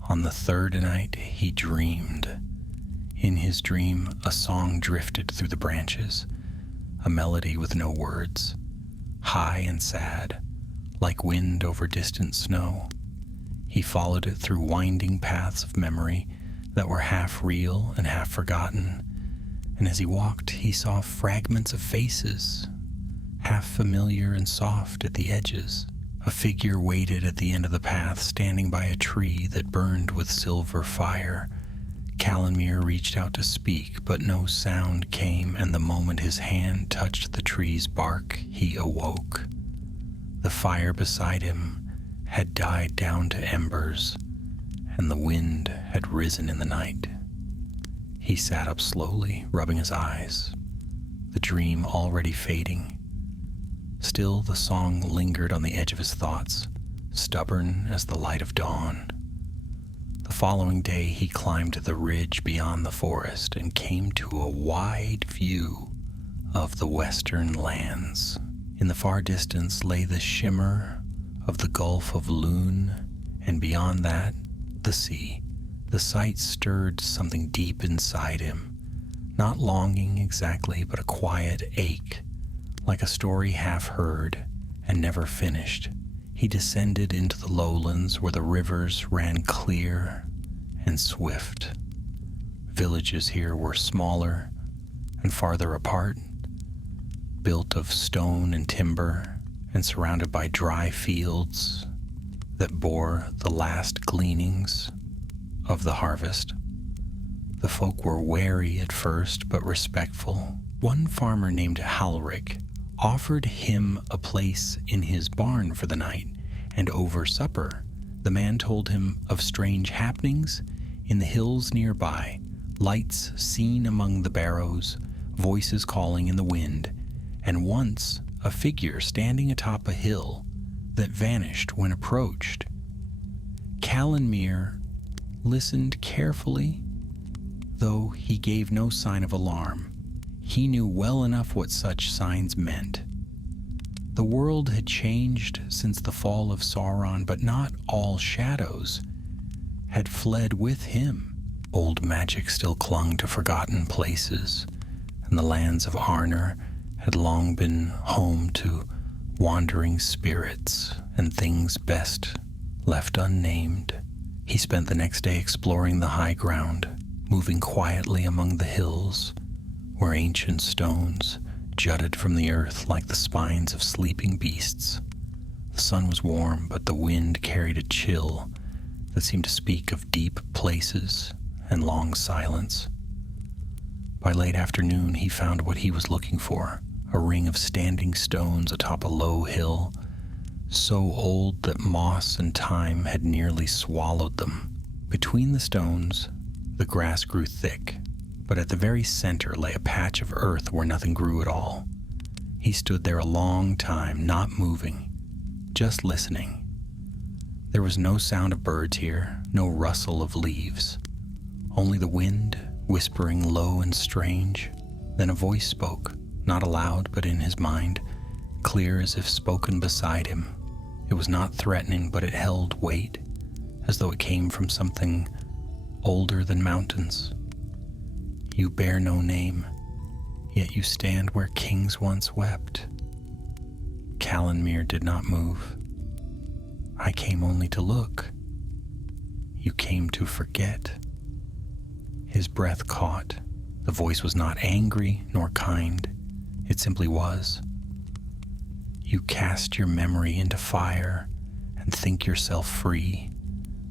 On the 3rd night, he dreamed. In his dream, a song drifted through the branches, a melody with no words, high and sad, like wind over distant snow. He followed it through winding paths of memory that were half real and half forgotten, and as he walked, he saw fragments of faces, half familiar and soft at the edges. A figure waited at the end of the path, standing by a tree that burned with silver fire. Calimere reached out to speak, but no sound came, and the moment his hand touched the tree's bark, he awoke. The fire beside him had died down to embers, and the wind had risen in the night. He sat up slowly, rubbing his eyes, the dream already fading. Still, the song lingered on the edge of his thoughts, stubborn as the light of dawn. The following day, he climbed the ridge beyond the forest and came to a wide view of the western lands. In the far distance lay the shimmer of the Gulf of Lune, and beyond that, the sea. The sight stirred something deep inside him, not longing exactly, but a quiet ache, like a story half heard and never finished. He descended into the lowlands where the rivers ran clear and swift. Villages here were smaller and farther apart, built of stone and timber and surrounded by dry fields that bore the last gleanings of the harvest. The folk were wary at first, but respectful. One farmer named Halric offered him a place in his barn for the night, and over supper, the man told him of strange happenings in the hills nearby, lights seen among the barrows, voices calling in the wind, and once a figure standing atop a hill that vanished when approached. Calanmere listened carefully, though he gave no sign of alarm. He knew well enough what such signs meant. The world had changed since the fall of Sauron, but not all shadows had fled with him. Old magic still clung to forgotten places, and the lands of Arnor had long been home to wandering spirits and things best left unnamed. He spent the next day exploring the high ground, moving quietly among the hills where ancient stones jutted from the earth like the spines of sleeping beasts. The sun was warm, but the wind carried a chill that seemed to speak of deep places and long silence. By late afternoon, he found what he was looking for, a ring of standing stones atop a low hill, so old that moss and time had nearly swallowed them. Between the stones, the grass grew thick, but at the very center lay a patch of earth where nothing grew at all. He stood there a long time, not moving, just listening. There was no sound of birds here, no rustle of leaves, only the wind whispering low and strange. Then a voice spoke, not aloud but in his mind, clear as if spoken beside him. It was not threatening, but it held weight, as though it came from something older than mountains. You bear no name, yet you stand where kings once wept. Calanmere did not move. I came only to look. You came to forget. His breath caught. The voice was not angry nor kind. It simply was. You cast your memory into fire and think yourself free,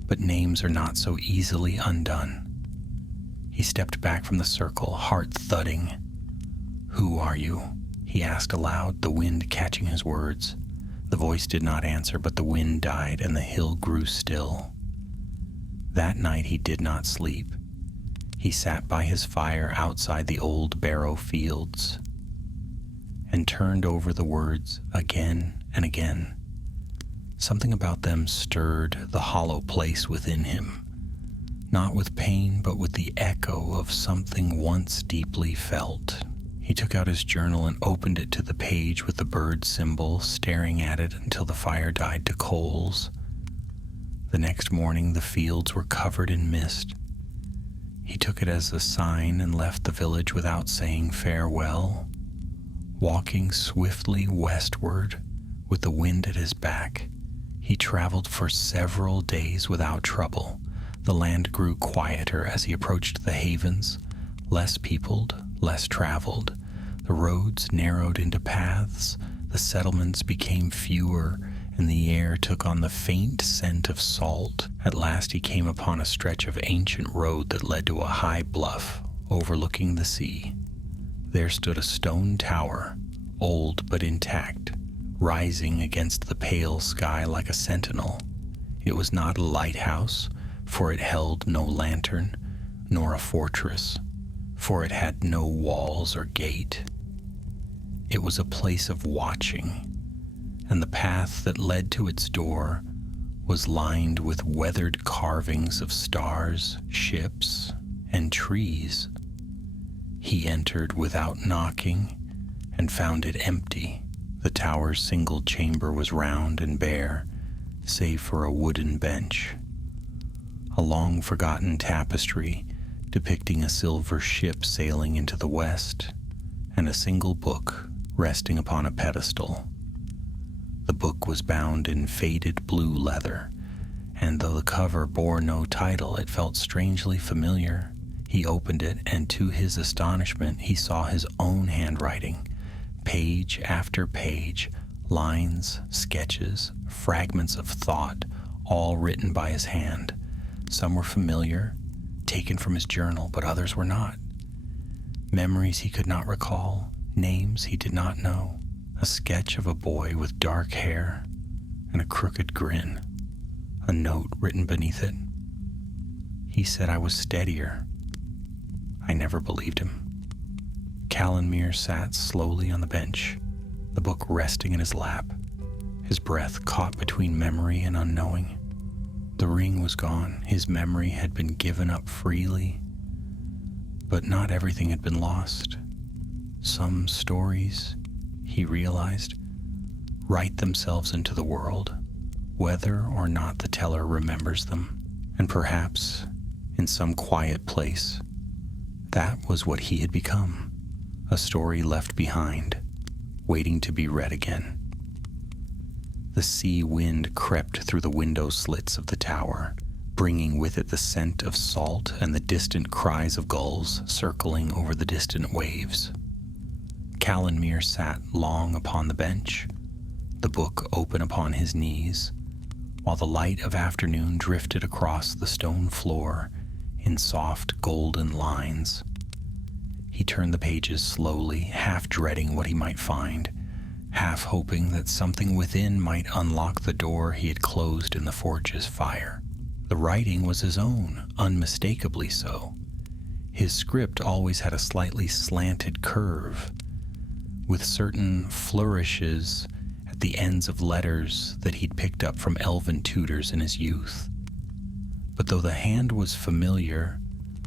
but names are not so easily undone. He stepped back from the circle, heart thudding. Who are you? He asked aloud, the wind catching his words. The voice did not answer, but the wind died and the hill grew still. That night he did not sleep. He sat by his fire outside the old barrow fields and turned over the words again and again. Something about them stirred the hollow place within him, not with pain, but with the echo of something once deeply felt. He took out his journal and opened it to the page with the bird symbol, staring at it until the fire died to coals. The next morning, the fields were covered in mist. He took it as a sign and left the village without saying farewell. Walking swiftly westward with the wind at his back, he traveled for several days without trouble. The land grew quieter as he approached the havens, less peopled, less traveled. The roads narrowed into paths, the settlements became fewer, and the air took on the faint scent of salt. At last he came upon a stretch of ancient road that led to a high bluff overlooking the sea. There stood a stone tower, old but intact, rising against the pale sky like a sentinel. It was not a lighthouse, for it held no lantern, nor a fortress, for it had no walls or gate. It was a place of watching, and the path that led to its door was lined with weathered carvings of stars, ships, and trees. He entered without knocking and found it empty. The tower's single chamber was round and bare, save for a wooden bench, a long-forgotten tapestry depicting a silver ship sailing into the west, and a single book resting upon a pedestal. The book was bound in faded blue leather, and though the cover bore no title, it felt strangely familiar. He opened it, and to his astonishment, he saw his own handwriting, page after page, lines, sketches, fragments of thought, all written by his hand. Some were familiar, taken from his journal, but others were not. Memories he could not recall, names he did not know, a sketch of a boy with dark hair and a crooked grin, a note written beneath it. He said I was steadier. I never believed him. Calenmere sat slowly on the bench, the book resting in his lap, his breath caught between memory and unknowing. The ring was gone. His memory had been given up freely, but not everything had been lost. Some stories, he realized, write themselves into the world, whether or not the teller remembers them. And perhaps, in some quiet place, that was what he had become, a story left behind, waiting to be read again. The sea wind crept through the window slits of the tower, bringing with it the scent of salt and the distant cries of gulls circling over the distant waves. Calenmere sat long upon the bench, the book open upon his knees, while the light of afternoon drifted across the stone floor in soft golden lines. He turned the pages slowly, half dreading what he might find, half hoping that something within might unlock the door he had closed in the forge's fire. The writing was his own, unmistakably so. His script always had a slightly slanted curve, with certain flourishes at the ends of letters that he'd picked up from elven tutors in his youth. But though the hand was familiar,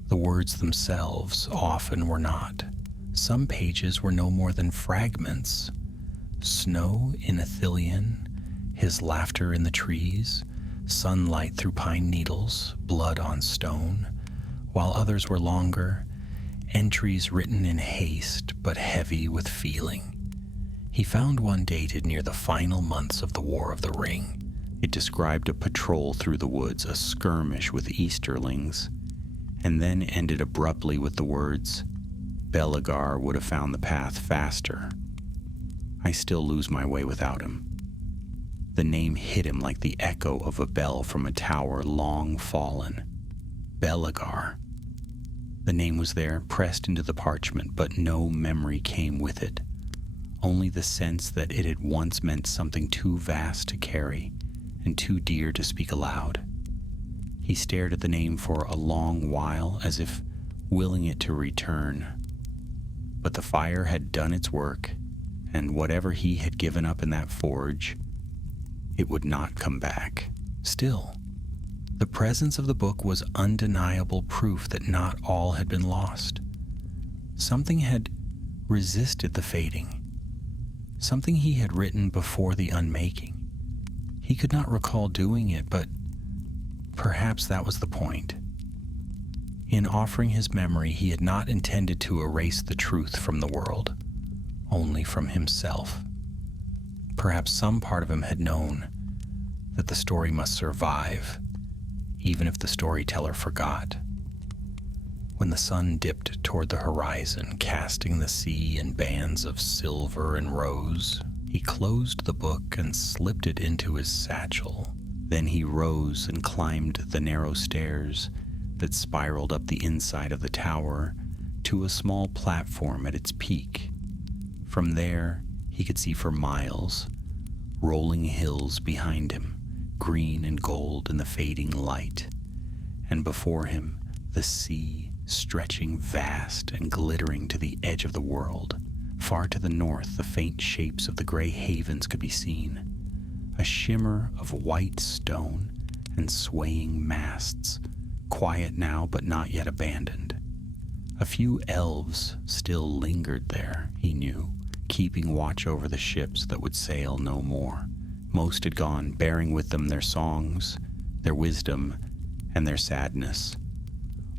the words themselves often were not. Some pages were no more than fragments. Snow in Ithilien, his laughter in the trees, sunlight through pine needles, blood on stone, while others were longer, entries written in haste but heavy with feeling. He found one dated near the final months of the War of the Ring. It described a patrol through the woods, a skirmish with Easterlings, and then ended abruptly with the words, "Belegar would have found the path faster. I still lose my way without him." The name hit him like the echo of a bell from a tower long fallen. Belegar. The name was there, pressed into the parchment, but no memory came with it. Only the sense that it had once meant something too vast to carry and too dear to speak aloud. He stared at the name for a long while, as if willing it to return. But the fire had done its work, and whatever he had given up in that forge, it would not come back. Still, the presence of the book was undeniable proof that not all had been lost. Something had resisted the fading, something he had written before the unmaking. He could not recall doing it, but perhaps that was the point. In offering his memory, he had not intended to erase the truth from the world, only from himself. Perhaps some part of him had known that the story must survive, even if the storyteller forgot. When the sun dipped toward the horizon, casting the sea in bands of silver and rose, he closed the book and slipped it into his satchel. Then he rose and climbed the narrow stairs that spiraled up the inside of the tower to a small platform at its peak. From there, he could see for miles, rolling hills behind him, green and gold in the fading light, and before him, the sea stretching vast and glittering to the edge of the world. Far to the north, the faint shapes of the gray havens could be seen, a shimmer of white stone and swaying masts, quiet now but not yet abandoned. A few elves still lingered there, he knew, keeping watch over the ships that would sail no more. Most had gone, bearing with them their songs, their wisdom, and their sadness.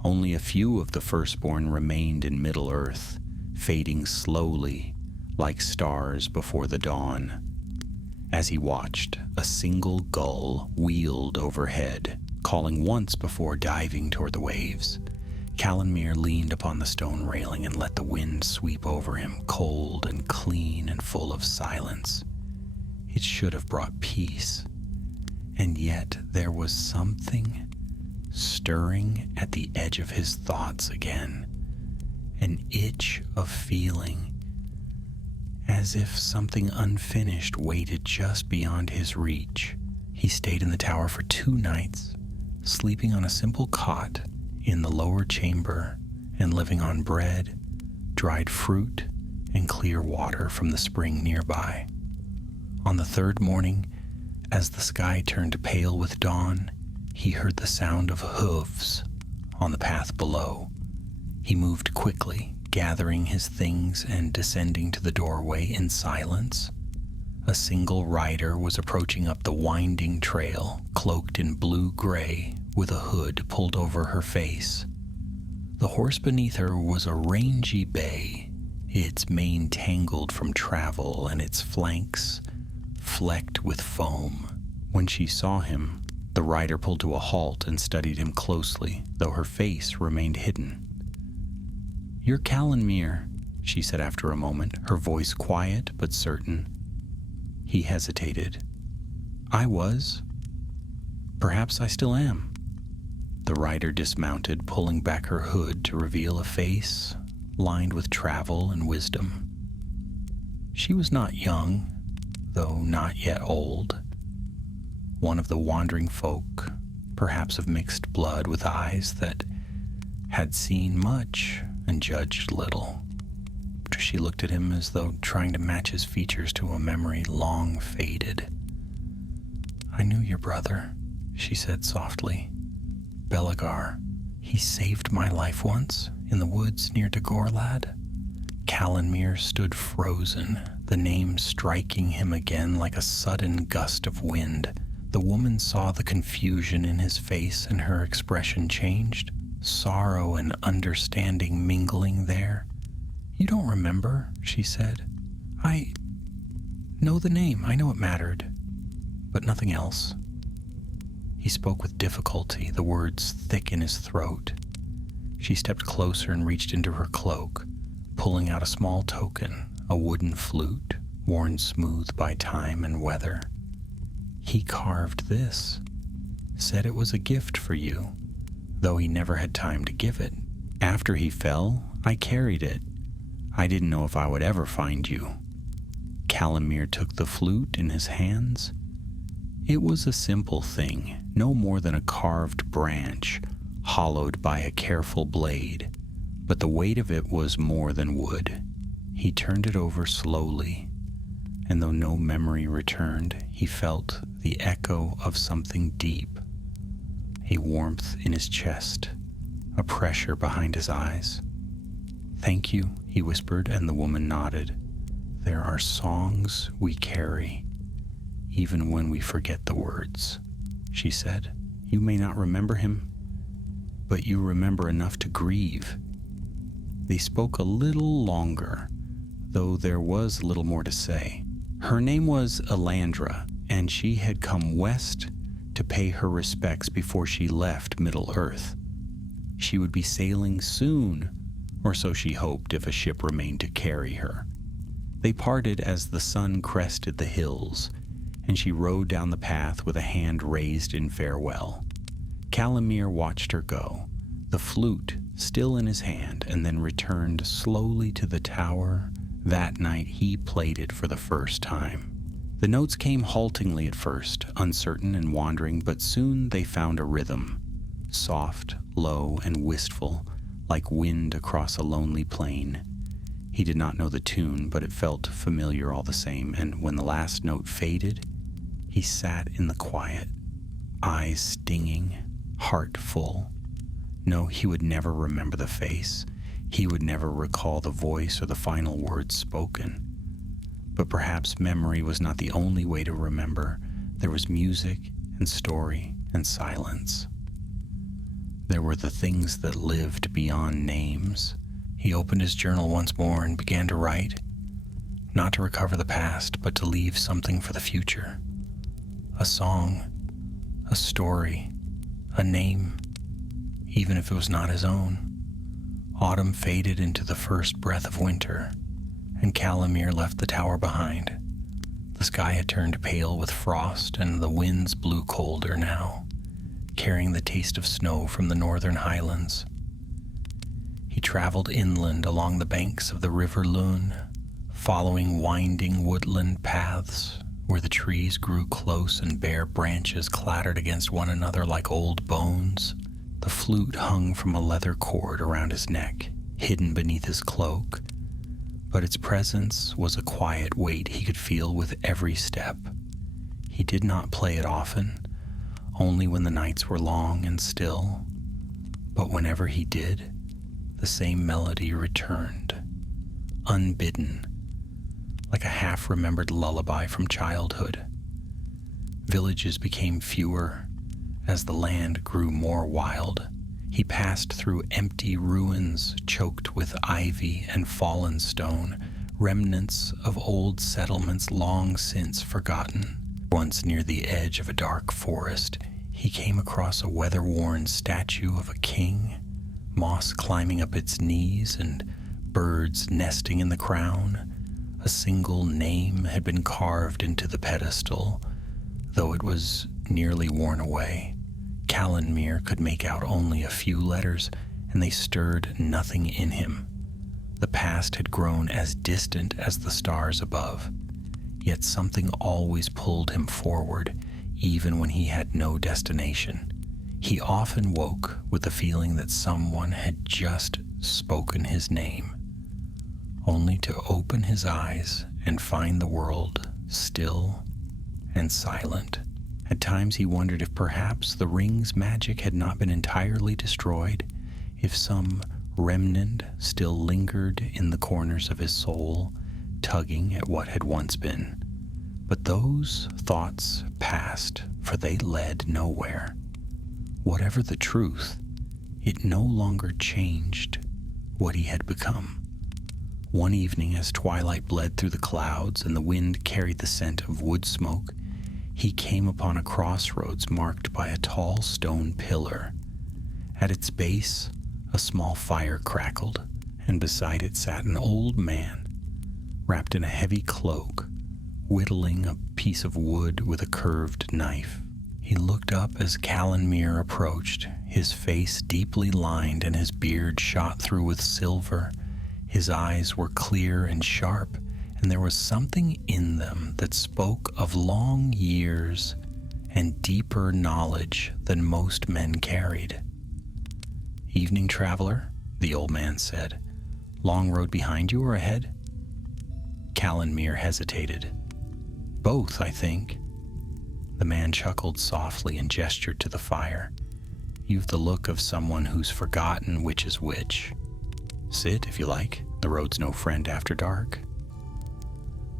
Only a few of the firstborn remained in Middle-earth, fading slowly like stars before the dawn. As he watched, a single gull wheeled overhead, calling once before diving toward the waves. Calanmir leaned upon the stone railing and let the wind sweep over him, cold and clean and full of silence. It should have brought peace, and yet there was something stirring at the edge of his thoughts again, an itch of feeling, as if something unfinished waited just beyond his reach. He stayed in the tower for 2 nights, sleeping on a simple cot in the lower chamber and living on bread, dried fruit, and clear water from the spring nearby. On the 3rd morning, as the sky turned pale with dawn, he heard the sound of hooves on the path below. He moved quickly, gathering his things and descending to the doorway in silence. A single rider was approaching up the winding trail, cloaked in blue-gray, with a hood pulled over her face. The horse beneath her was a rangy bay, its mane tangled from travel and its flanks flecked with foam. When she saw him, the rider pulled to a halt and studied him closely, though her face remained hidden. "You're Calanmir," she said after a moment, her voice quiet but certain. He hesitated. "I was. Perhaps I still am." The rider dismounted, pulling back her hood to reveal a face lined with travel and wisdom. She was not young, though not yet old. One of the wandering folk, perhaps of mixed blood, with eyes that had seen much and judged little. She looked at him as though trying to match his features to a memory long faded. "I knew your brother," she said softly. "Belagar. He saved my life once in the woods near Dagorlad." Calanmir stood frozen, the name striking him again like a sudden gust of wind. The woman saw the confusion in his face and her expression changed, sorrow and understanding mingling there. "You don't remember," she said. "I know the name. I know it mattered, but nothing else." He spoke with difficulty, the words thick in his throat. She stepped closer and reached into her cloak, pulling out a small token, a wooden flute, worn smooth by time and weather. "He carved this. Said it was a gift for you, though he never had time to give it. After he fell, I carried it. I didn't know if I would ever find you." Calanmir took the flute in his hands. It was a simple thing, no more than a carved branch, hollowed by a careful blade, but the weight of it was more than wood. He turned it over slowly, and though no memory returned, he felt the echo of something deep, a warmth in his chest, a pressure behind his eyes. "Thank you," he whispered, and the woman nodded. "There are songs we carry, even when we forget the words," she said. "You may not remember him, but you remember enough to grieve." They spoke a little longer, though there was little more to say. Her name was Elandra, and she had come west to pay her respects before she left Middle-earth. She would be sailing soon, or so she hoped if a ship remained to carry her. They parted as the sun crested the hills, and she rode down the path with a hand raised in farewell. Calanmir watched her go, the flute still in his hand, and then returned slowly to the tower. That night he played it for the first time. The notes came haltingly at first, uncertain and wandering, but soon they found a rhythm, soft, low, and wistful, like wind across a lonely plain. He did not know the tune, but it felt familiar all the same, and when the last note faded, he sat in the quiet, eyes stinging, heart full. No, he would never remember the face. He would never recall the voice or the final words spoken. But perhaps memory was not the only way to remember. There was music and story and silence. There were the things that lived beyond names. He opened his journal once more and began to write, not to recover the past, but to leave something for the future. A song, a story, a name, even if it was not his own. Autumn faded into the first breath of winter, and Calimere left the tower behind. The sky had turned pale with frost, and the winds blew colder now, carrying the taste of snow from the northern highlands. He traveled inland along the banks of the river Lune, following winding woodland paths where the trees grew close and bare branches clattered against one another like old bones. The flute hung from a leather cord around his neck, hidden beneath his cloak, but its presence was a quiet weight he could feel with every step. He did not play it often, only when the nights were long and still, but whenever he did, the same melody returned, unbidden, like a half-remembered lullaby from childhood. Villages became fewer as the land grew more wild. He passed through empty ruins choked with ivy and fallen stone, remnants of old settlements long since forgotten. Once near the edge of a dark forest, he came across a weather-worn statue of a king, moss climbing up its knees and birds nesting in the crown. A single name had been carved into the pedestal, though it was nearly worn away. Calimere could make out only a few letters, and they stirred nothing in him. The past had grown as distant as the stars above, yet something always pulled him forward, even when he had no destination. He often woke with the feeling that someone had just spoken his name, only to open his eyes and find the world still and silent. At times he wondered if perhaps the ring's magic had not been entirely destroyed, if some remnant still lingered in the corners of his soul, tugging at what had once been. But those thoughts passed, for they led nowhere. Whatever the truth, it no longer changed what he had become. One evening, as twilight bled through the clouds and the wind carried the scent of wood smoke, he came upon a crossroads marked by a tall stone pillar. At its base, a small fire crackled, and beside it sat an old man, wrapped in a heavy cloak, whittling a piece of wood with a curved knife. He looked up as Calimere approached, his face deeply lined and his beard shot through with silver. His eyes were clear and sharp, and there was something in them that spoke of long years and deeper knowledge than most men carried. "Evening, traveler," the old man said. "Long road behind you or ahead?" Calimere hesitated. "Both, I think." The man chuckled softly and gestured to the fire. "You've the look of someone who's forgotten which is which. Sit, if you like. The road's no friend after dark."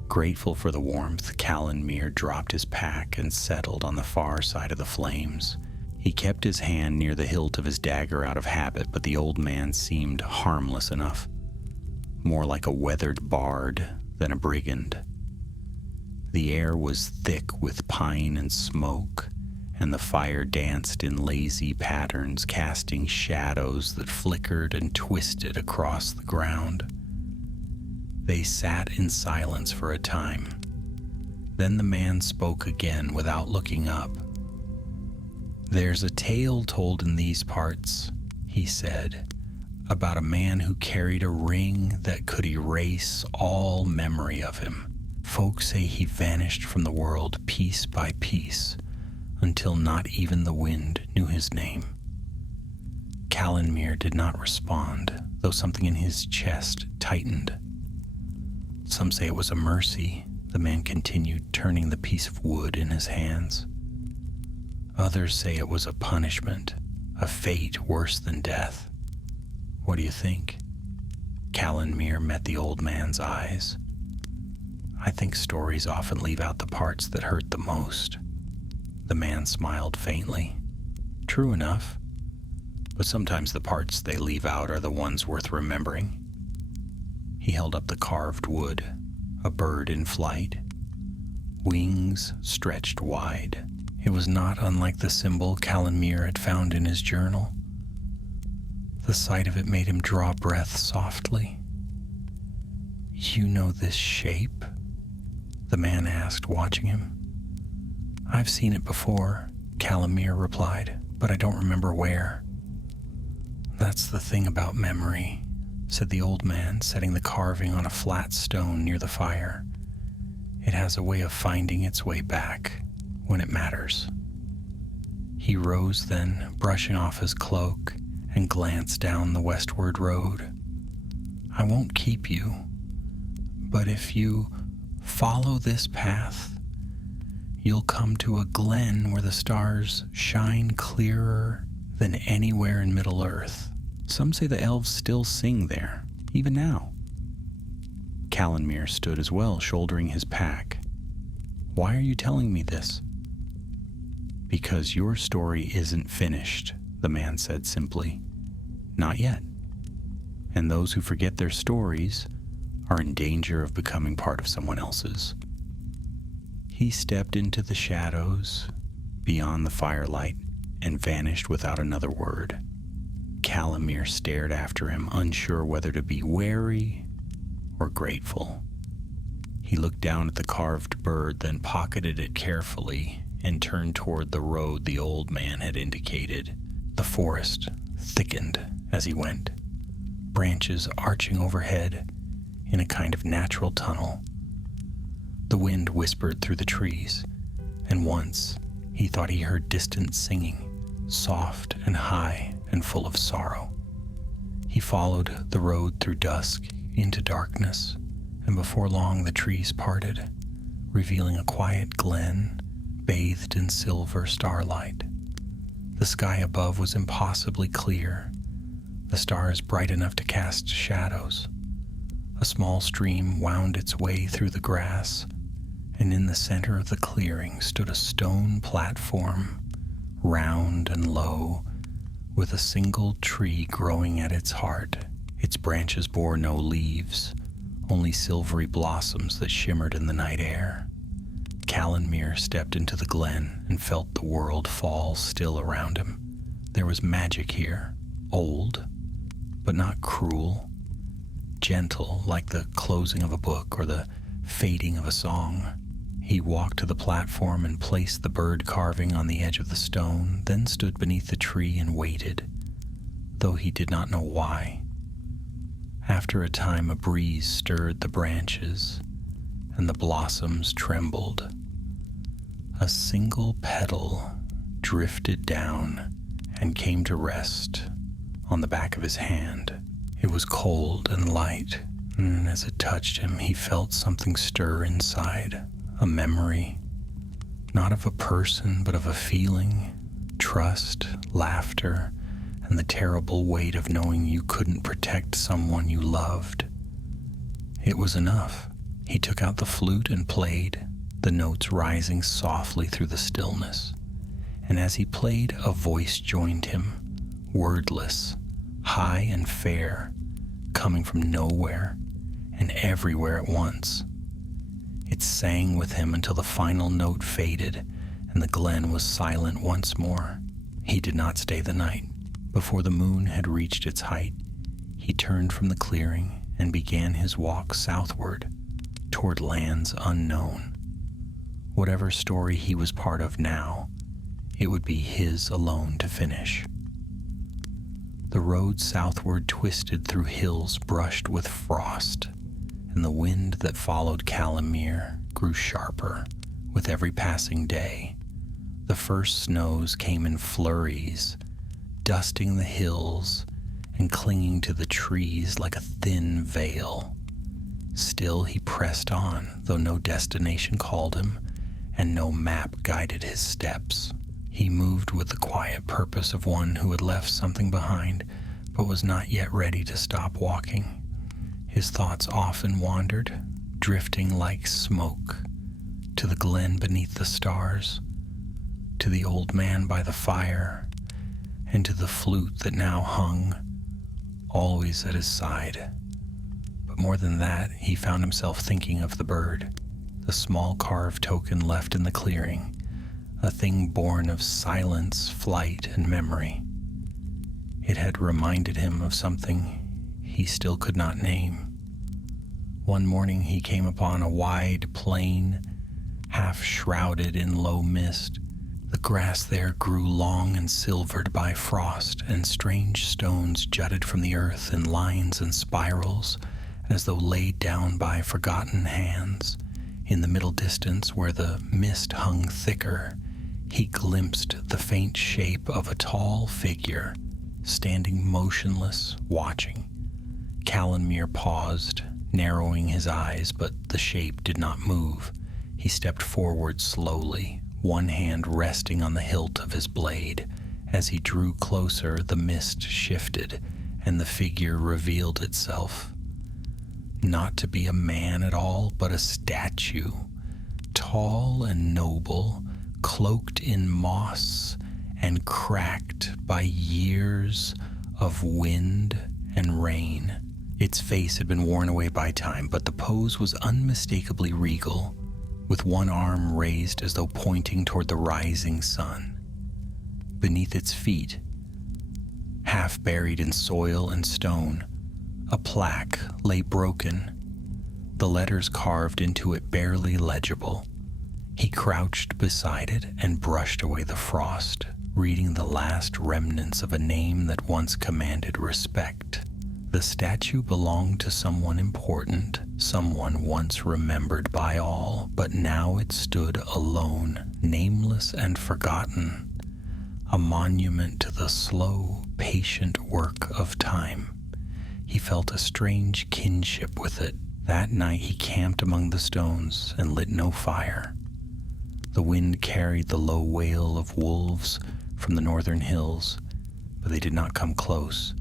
Grateful for the warmth, Calimere dropped his pack and settled on the far side of the flames. He kept his hand near the hilt of his dagger out of habit, but the old man seemed harmless enough, more like a weathered bard than a brigand. The air was thick with pine and smoke, and the fire danced in lazy patterns, casting shadows that flickered and twisted across the ground. They sat in silence for a time. Then the man spoke again without looking up. "There's a tale told in these parts," he said, "about a man who carried a ring that could erase all memory of him. Folk say he vanished from the world piece by piece until not even the wind knew his name." Calimere did not respond, though something in his chest tightened. "Some say it was a mercy," the man continued, turning the piece of wood in his hands. "Others say it was a punishment, a fate worse than death. What do you think?" Calimere met the old man's eyes. I think stories often leave out the parts that hurt the most. The man smiled faintly. True enough, but sometimes the parts they leave out are the ones worth remembering. He held up the carved wood, a bird in flight, wings stretched wide. It was not unlike the symbol Calanmere had found in his journal. The sight of it made him draw breath softly. "You know this shape?" the man asked, watching him. "I've seen it before," Calanmere replied, "but I don't remember where." "That's the thing about memory," said the old man, setting the carving on a flat stone near the fire. "It has a way of finding its way back when it matters." He rose then, brushing off his cloak, and glanced down the westward road. "I won't keep you, but if you follow this path, you'll come to a glen where the stars shine clearer than anywhere in Middle-earth. Some say the elves still sing there, even now." Calanmere stood as well, shouldering his pack. "Why are you telling me this?" "Because your story isn't finished," the man said simply. "Not yet. And those who forget their stories are in danger of becoming part of someone else's." He stepped into the shadows beyond the firelight and vanished without another word. Calanmere stared after him, unsure whether to be wary or grateful. He looked down at the carved bird, then pocketed it carefully and turned toward the road the old man had indicated. The forest thickened as he went, branches arching overhead in a kind of natural tunnel. The wind whispered through the trees, and once he thought he heard distant singing, soft and high and full of sorrow. He followed the road through dusk into darkness, and before long the trees parted, revealing a quiet glen bathed in silver starlight. The sky above was impossibly clear, the stars bright enough to cast shadows. A small stream wound its way through the grass, and in the center of the clearing stood a stone platform, round and low, with a single tree growing at its heart. Its branches bore no leaves, only silvery blossoms that shimmered in the night air. Calanmere stepped into the glen and felt the world fall still around him. There was magic here, old, but not cruel, gentle like the closing of a book or the fading of a song. He walked to the platform and placed the bird carving on the edge of the stone, then stood beneath the tree and waited, though he did not know why. After a time, a breeze stirred the branches, and the blossoms trembled. A single petal drifted down and came to rest on the back of his hand. It was cold and light, and as it touched him, he felt something stir inside. A memory, not of a person, but of a feeling, trust, laughter, and the terrible weight of knowing you couldn't protect someone you loved. It was enough. He took out the flute and played, the notes rising softly through the stillness. And as he played, a voice joined him, wordless, high and fair, coming from nowhere and everywhere at once. It sang with him until the final note faded and the glen was silent once more. He did not stay the night. Before the moon had reached its height, he turned from the clearing and began his walk southward toward lands unknown. Whatever story he was part of now, it would be his alone to finish. The road southward twisted through hills brushed with frost, and the wind that followed Calanmere grew sharper with every passing day. The first snows came in flurries, dusting the hills and clinging to the trees like a thin veil. Still he pressed on, though no destination called him and no map guided his steps. He moved with the quiet purpose of one who had left something behind but was not yet ready to stop walking. His thoughts often wandered, drifting like smoke to the glen beneath the stars, to the old man by the fire, and to the flute that now hung always at his side. But more than that, he found himself thinking of the bird, the small carved token left in the clearing, a thing born of silence, flight, and memory. It had reminded him of something he still could not name. One morning he came upon a wide plain, half shrouded in low mist. The grass there grew long and silvered by frost, and strange stones jutted from the earth in lines and spirals, as though laid down by forgotten hands. In the middle distance, where the mist hung thicker, he glimpsed the faint shape of a tall figure, standing motionless, watching. Calanmere paused, narrowing his eyes, but the shape did not move. He stepped forward slowly, one hand resting on the hilt of his blade. As he drew closer, the mist shifted, and the figure revealed itself. Not to be a man at all, but a statue, tall and noble, cloaked in moss and cracked by years of wind and rain. Its face had been worn away by time, but the pose was unmistakably regal, with one arm raised as though pointing toward the rising sun. Beneath its feet, half buried in soil and stone, a plaque lay broken, the letters carved into it barely legible. He crouched beside it and brushed away the frost, reading the last remnants of a name that once commanded respect. The statue belonged to someone important, someone once remembered by all, but now it stood alone, nameless and forgotten, a monument to the slow, patient work of time. He felt a strange kinship with it. That night he camped among the stones and lit no fire. The wind carried the low wail of wolves from the northern hills, but they did not come close.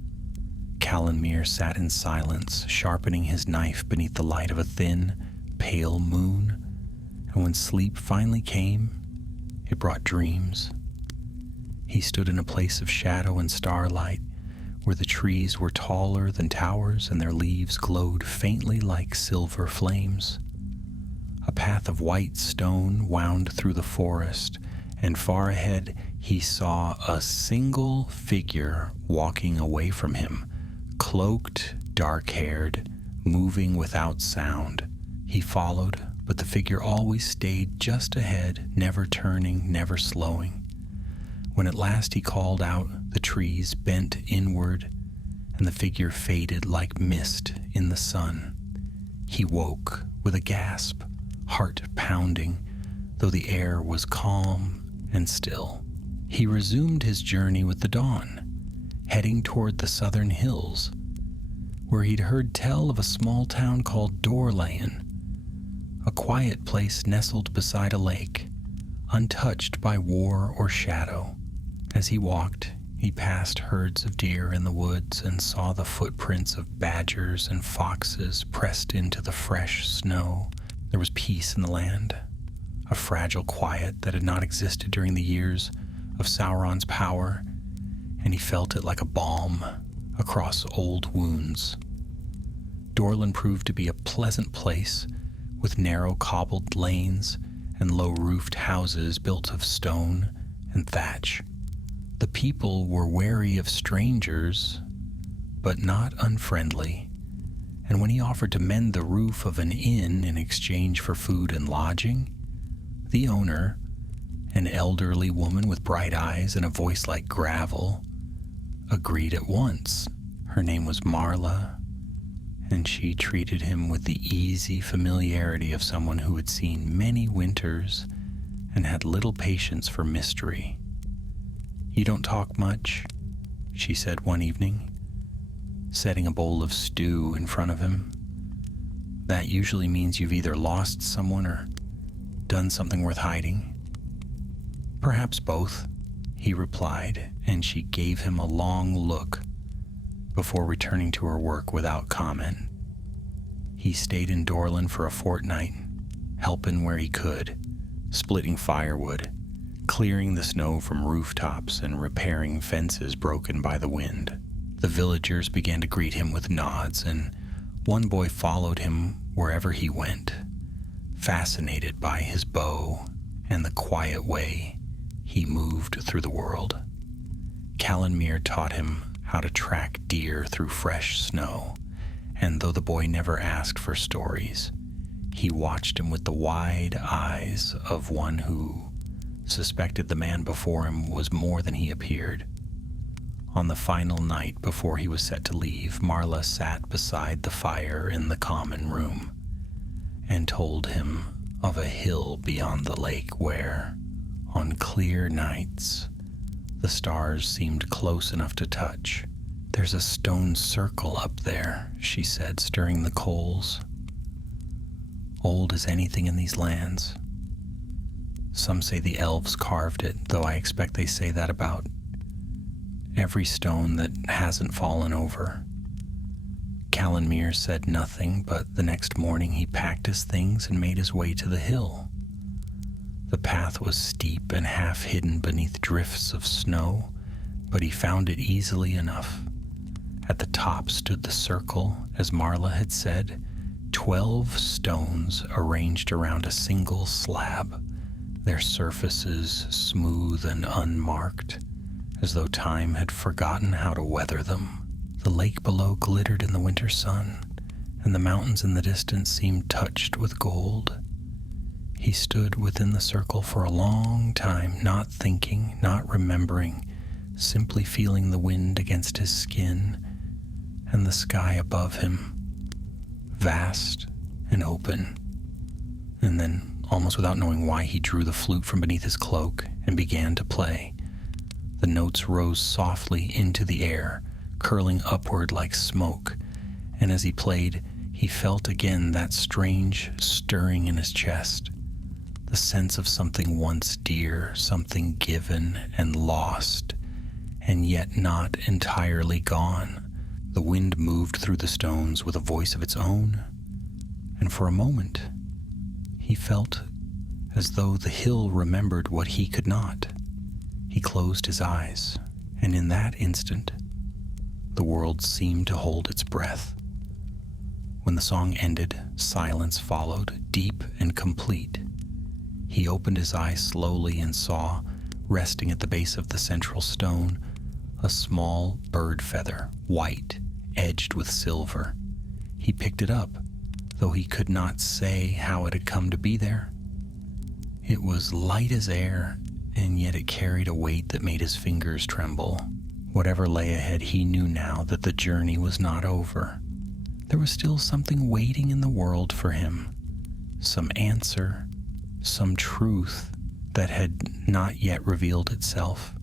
Calanmere sat in silence, sharpening his knife beneath the light of a thin, pale moon, and when sleep finally came, it brought dreams. He stood in a place of shadow and starlight, where the trees were taller than towers and their leaves glowed faintly like silver flames. A path of white stone wound through the forest, and far ahead he saw a single figure walking away from him, cloaked, dark-haired, moving without sound. He followed, but the figure always stayed just ahead, never turning, never slowing. When at last he called out, the trees bent inward, and the figure faded like mist in the sun. He woke with a gasp, heart pounding, though the air was calm and still. He resumed his journey with the dawn, heading toward the southern hills, where he'd heard tell of a small town called Dorlayan, a quiet place nestled beside a lake, untouched by war or shadow. As he walked, he passed herds of deer in the woods and saw the footprints of badgers and foxes pressed into the fresh snow. There was peace in the land, a fragile quiet that had not existed during the years of Sauron's power, and he felt it like a balm across old wounds. Dorlan proved to be a pleasant place, with narrow cobbled lanes and low-roofed houses built of stone and thatch. The people were wary of strangers, but not unfriendly, and when he offered to mend the roof of an inn in exchange for food and lodging, the owner, an elderly woman with bright eyes and a voice like gravel, agreed at once. Her name was Marla, and she treated him with the easy familiarity of someone who had seen many winters and had little patience for mystery. "You don't talk much," she said one evening, setting a bowl of stew in front of him. "That usually means you've either lost someone or done something worth hiding." "Perhaps both," he replied, and she gave him a long look before returning to her work without comment. He stayed in Dorland for a fortnight, helping where he could, splitting firewood, clearing the snow from rooftops and repairing fences broken by the wind. The villagers began to greet him with nods, and one boy followed him wherever he went, fascinated by his bow and the quiet way he moved through the world. Calanmere taught him how to track deer through fresh snow, and though the boy never asked for stories, he watched him with the wide eyes of one who suspected the man before him was more than he appeared. On the final night before he was set to leave, Marla sat beside the fire in the common room and told him of a hill beyond the lake where, on clear nights, the stars seemed close enough to touch. "There's a stone circle up there," she said, stirring the coals. "Old as anything in these lands. Some say the elves carved it, though I expect they say that about every stone that hasn't fallen over." Calanmere said nothing, but the next morning he packed his things and made his way to the hill. The path was steep and half hidden beneath drifts of snow, but he found it easily enough. At the top stood the circle, as Marla had said, 12 stones arranged around a single slab, their surfaces smooth and unmarked, as though time had forgotten how to weather them. The lake below glittered in the winter sun, and the mountains in the distance seemed touched with gold. He stood within the circle for a long time, not thinking, not remembering, simply feeling the wind against his skin and the sky above him, vast and open. And then, almost without knowing why, he drew the flute from beneath his cloak and began to play. The notes rose softly into the air, curling upward like smoke, and as he played, he felt again that strange stirring in his chest, the sense of something once dear, something given and lost, and yet not entirely gone. The wind moved through the stones with a voice of its own, and for a moment he felt as though the hill remembered what he could not. He closed his eyes, and in that instant, the world seemed to hold its breath. When the song ended, silence followed, deep and complete. He opened his eyes slowly and saw, resting at the base of the central stone, a small bird feather, white, edged with silver. He picked it up, though he could not say how it had come to be there. It was light as air, and yet it carried a weight that made his fingers tremble. Whatever lay ahead, he knew now that the journey was not over. There was still something waiting in the world for him, some answer, some truth that had not yet revealed itself.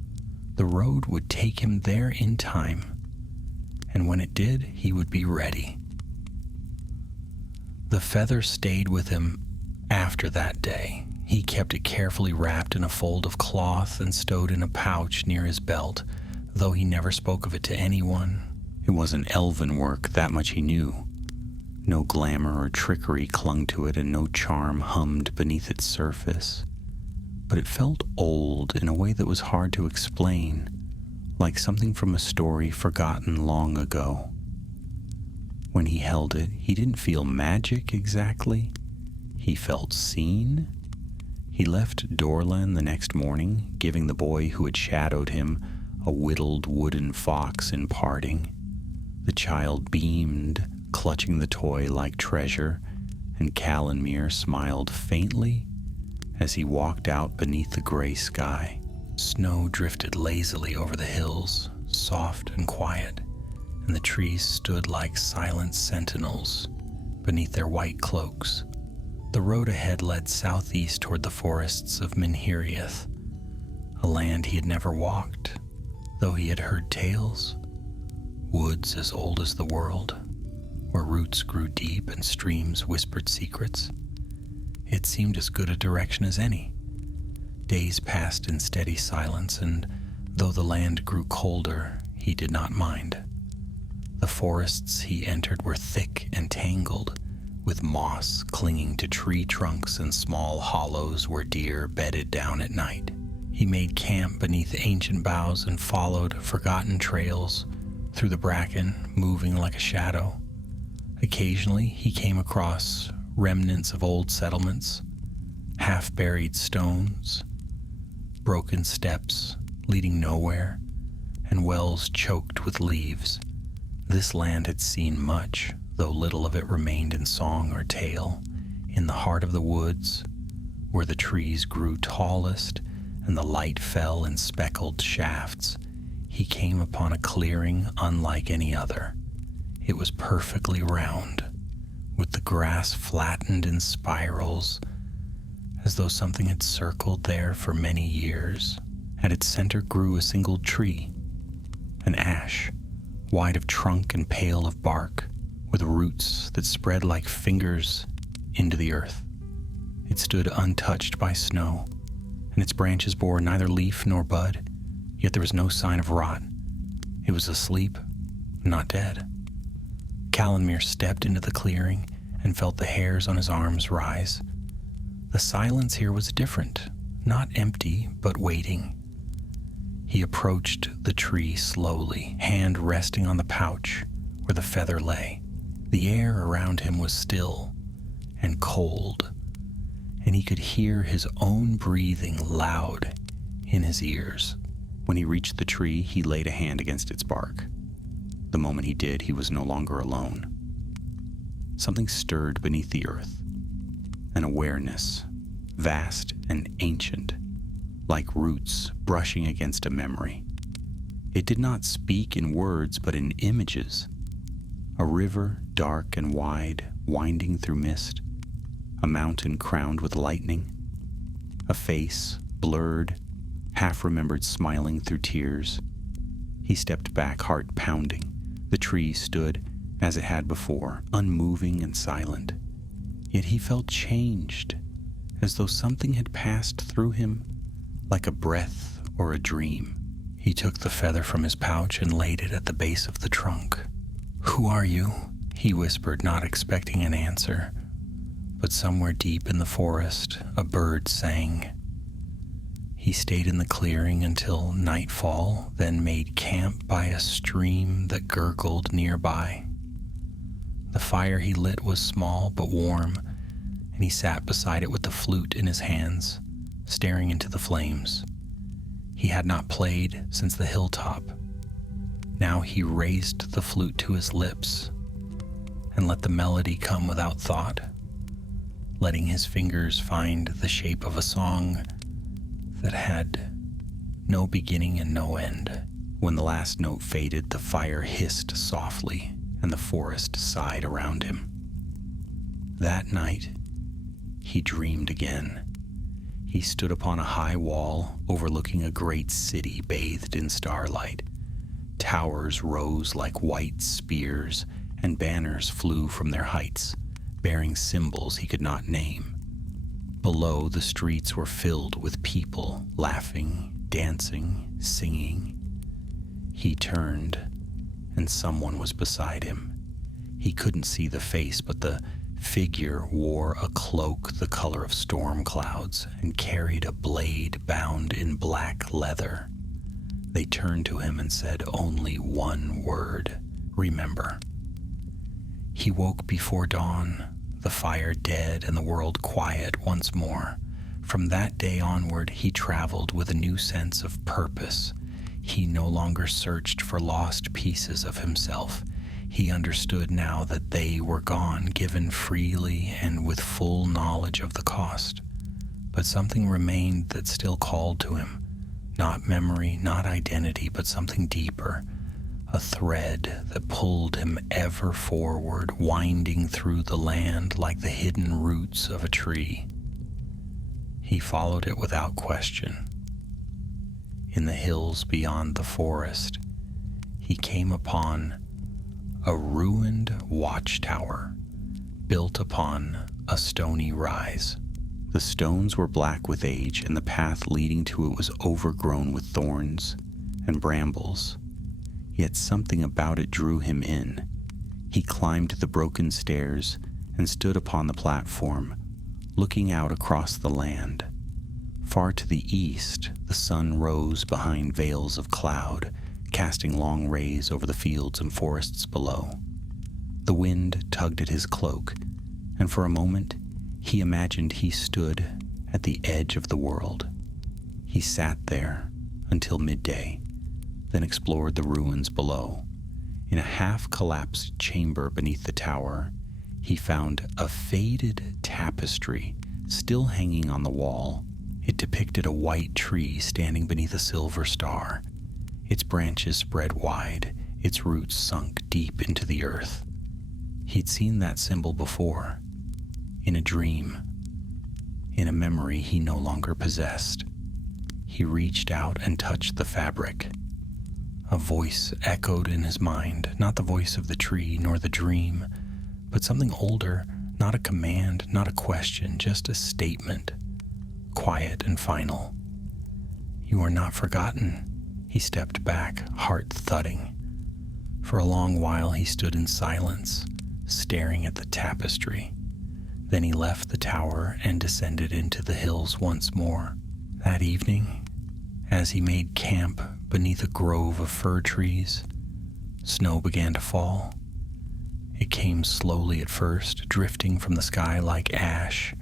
The road would take him there in time, and when it did, he would be ready. The feather stayed with him after that day. He kept it carefully wrapped in a fold of cloth and stowed in a pouch near his belt, though he never spoke of it to anyone. It wasn't elven work, that much he knew. No glamour or trickery clung to it, and no charm hummed beneath its surface. But it felt old in a way that was hard to explain, like something from a story forgotten long ago. When he held it, he didn't feel magic exactly. He felt seen. He left Dorland the next morning, giving the boy who had shadowed him a whittled wooden fox in parting. The child beamed, clutching the toy like treasure, and Calanmere smiled faintly as he walked out beneath the gray sky. Snow drifted lazily over the hills, soft and quiet, and the trees stood like silent sentinels beneath their white cloaks. The road ahead led southeast toward the forests of Minhiriath, a land he had never walked, though he had heard tales, woods as old as the world, where roots grew deep and streams whispered secrets. It seemed as good a direction as any. Days passed in steady silence, and though the land grew colder, he did not mind. The forests he entered were thick and tangled, with moss clinging to tree trunks and small hollows where deer bedded down at night. He made camp beneath ancient boughs and followed forgotten trails through the bracken, moving like a shadow. Occasionally, he came across remnants of old settlements, half-buried stones, broken steps leading nowhere, and wells choked with leaves. This land had seen much, though little of it remained in song or tale. In the heart of the woods, where the trees grew tallest and the light fell in speckled shafts, he came upon a clearing unlike any other. It was perfectly round, with the grass flattened in spirals, as though something had circled there for many years. At its center grew a single tree, an ash, wide of trunk and pale of bark, with roots that spread like fingers into the earth. It stood untouched by snow, and its branches bore neither leaf nor bud, yet there was no sign of rot. It was asleep, not dead. Calanmir stepped into the clearing and felt the hairs on his arms rise. The silence here was different, not empty, but waiting. He approached the tree slowly, hand resting on the pouch where the feather lay. The air around him was still and cold, and he could hear his own breathing loud in his ears. When he reached the tree, he laid a hand against its bark. The moment he did, he was no longer alone. Something stirred beneath the earth, an awareness, vast and ancient, like roots brushing against a memory. It did not speak in words, but in images. A river, dark and wide, winding through mist. A mountain crowned with lightning. A face, blurred, half-remembered, smiling through tears. He stepped back, heart pounding. The tree stood as it had before, unmoving and silent. Yet he felt changed, as though something had passed through him, like a breath or a dream. He took the feather from his pouch and laid it at the base of the trunk. "Who are you?" he whispered, not expecting an answer. But somewhere deep in the forest, a bird sang. He stayed in the clearing until nightfall, then made camp by a stream that gurgled nearby. The fire he lit was small but warm, and he sat beside it with the flute in his hands, staring into the flames. He had not played since the hilltop. Now he raised the flute to his lips and let the melody come without thought, letting his fingers find the shape of a song that had no beginning and no end. When the last note faded, the fire hissed softly and the forest sighed around him. That night, he dreamed again. He stood upon a high wall overlooking a great city bathed in starlight. Towers rose like white spears, and banners flew from their heights, bearing symbols he could not name. Below, the streets were filled with people, laughing, dancing, singing. He turned, and someone was beside him. He couldn't see the face, but the figure wore a cloak the color of storm clouds and carried a blade bound in black leather. They turned to him and said only one word: remember. He woke before dawn, the fire dead and the world quiet once more. From that day onward, he traveled with a new sense of purpose. He no longer searched for lost pieces of himself. He understood now that they were gone, given freely and with full knowledge of the cost. But something remained that still called to him. Not memory, not identity, but something deeper. A thread that pulled him ever forward, winding through the land like the hidden roots of a tree. He followed it without question. In the hills beyond the forest, he came upon a ruined watchtower built upon a stony rise. The stones were black with age, and the path leading to it was overgrown with thorns and brambles. Yet something about it drew him in. He climbed the broken stairs and stood upon the platform, looking out across the land. Far to the east, the sun rose behind veils of cloud, casting long rays over the fields and forests below. The wind tugged at his cloak, and for a moment he imagined he stood at the edge of the world. He sat there until midday, then explored the ruins below. In a half-collapsed chamber beneath the tower, he found a faded tapestry still hanging on the wall. It depicted a white tree standing beneath a silver star, its branches spread wide, its roots sunk deep into the earth. He'd seen that symbol before, in a dream, in a memory he no longer possessed. He reached out and touched the fabric. A voice echoed in his mind, not the voice of the tree nor the dream, but something older, not a command, not a question, just a statement, quiet and final. "You are not forgotten." He stepped back, heart thudding. For a long while he stood in silence, staring at the tapestry. Then he left the tower and descended into the hills once more. That evening, as he made camp beneath a grove of fir trees, snow began to fall. It came slowly at first, drifting from the sky like ash,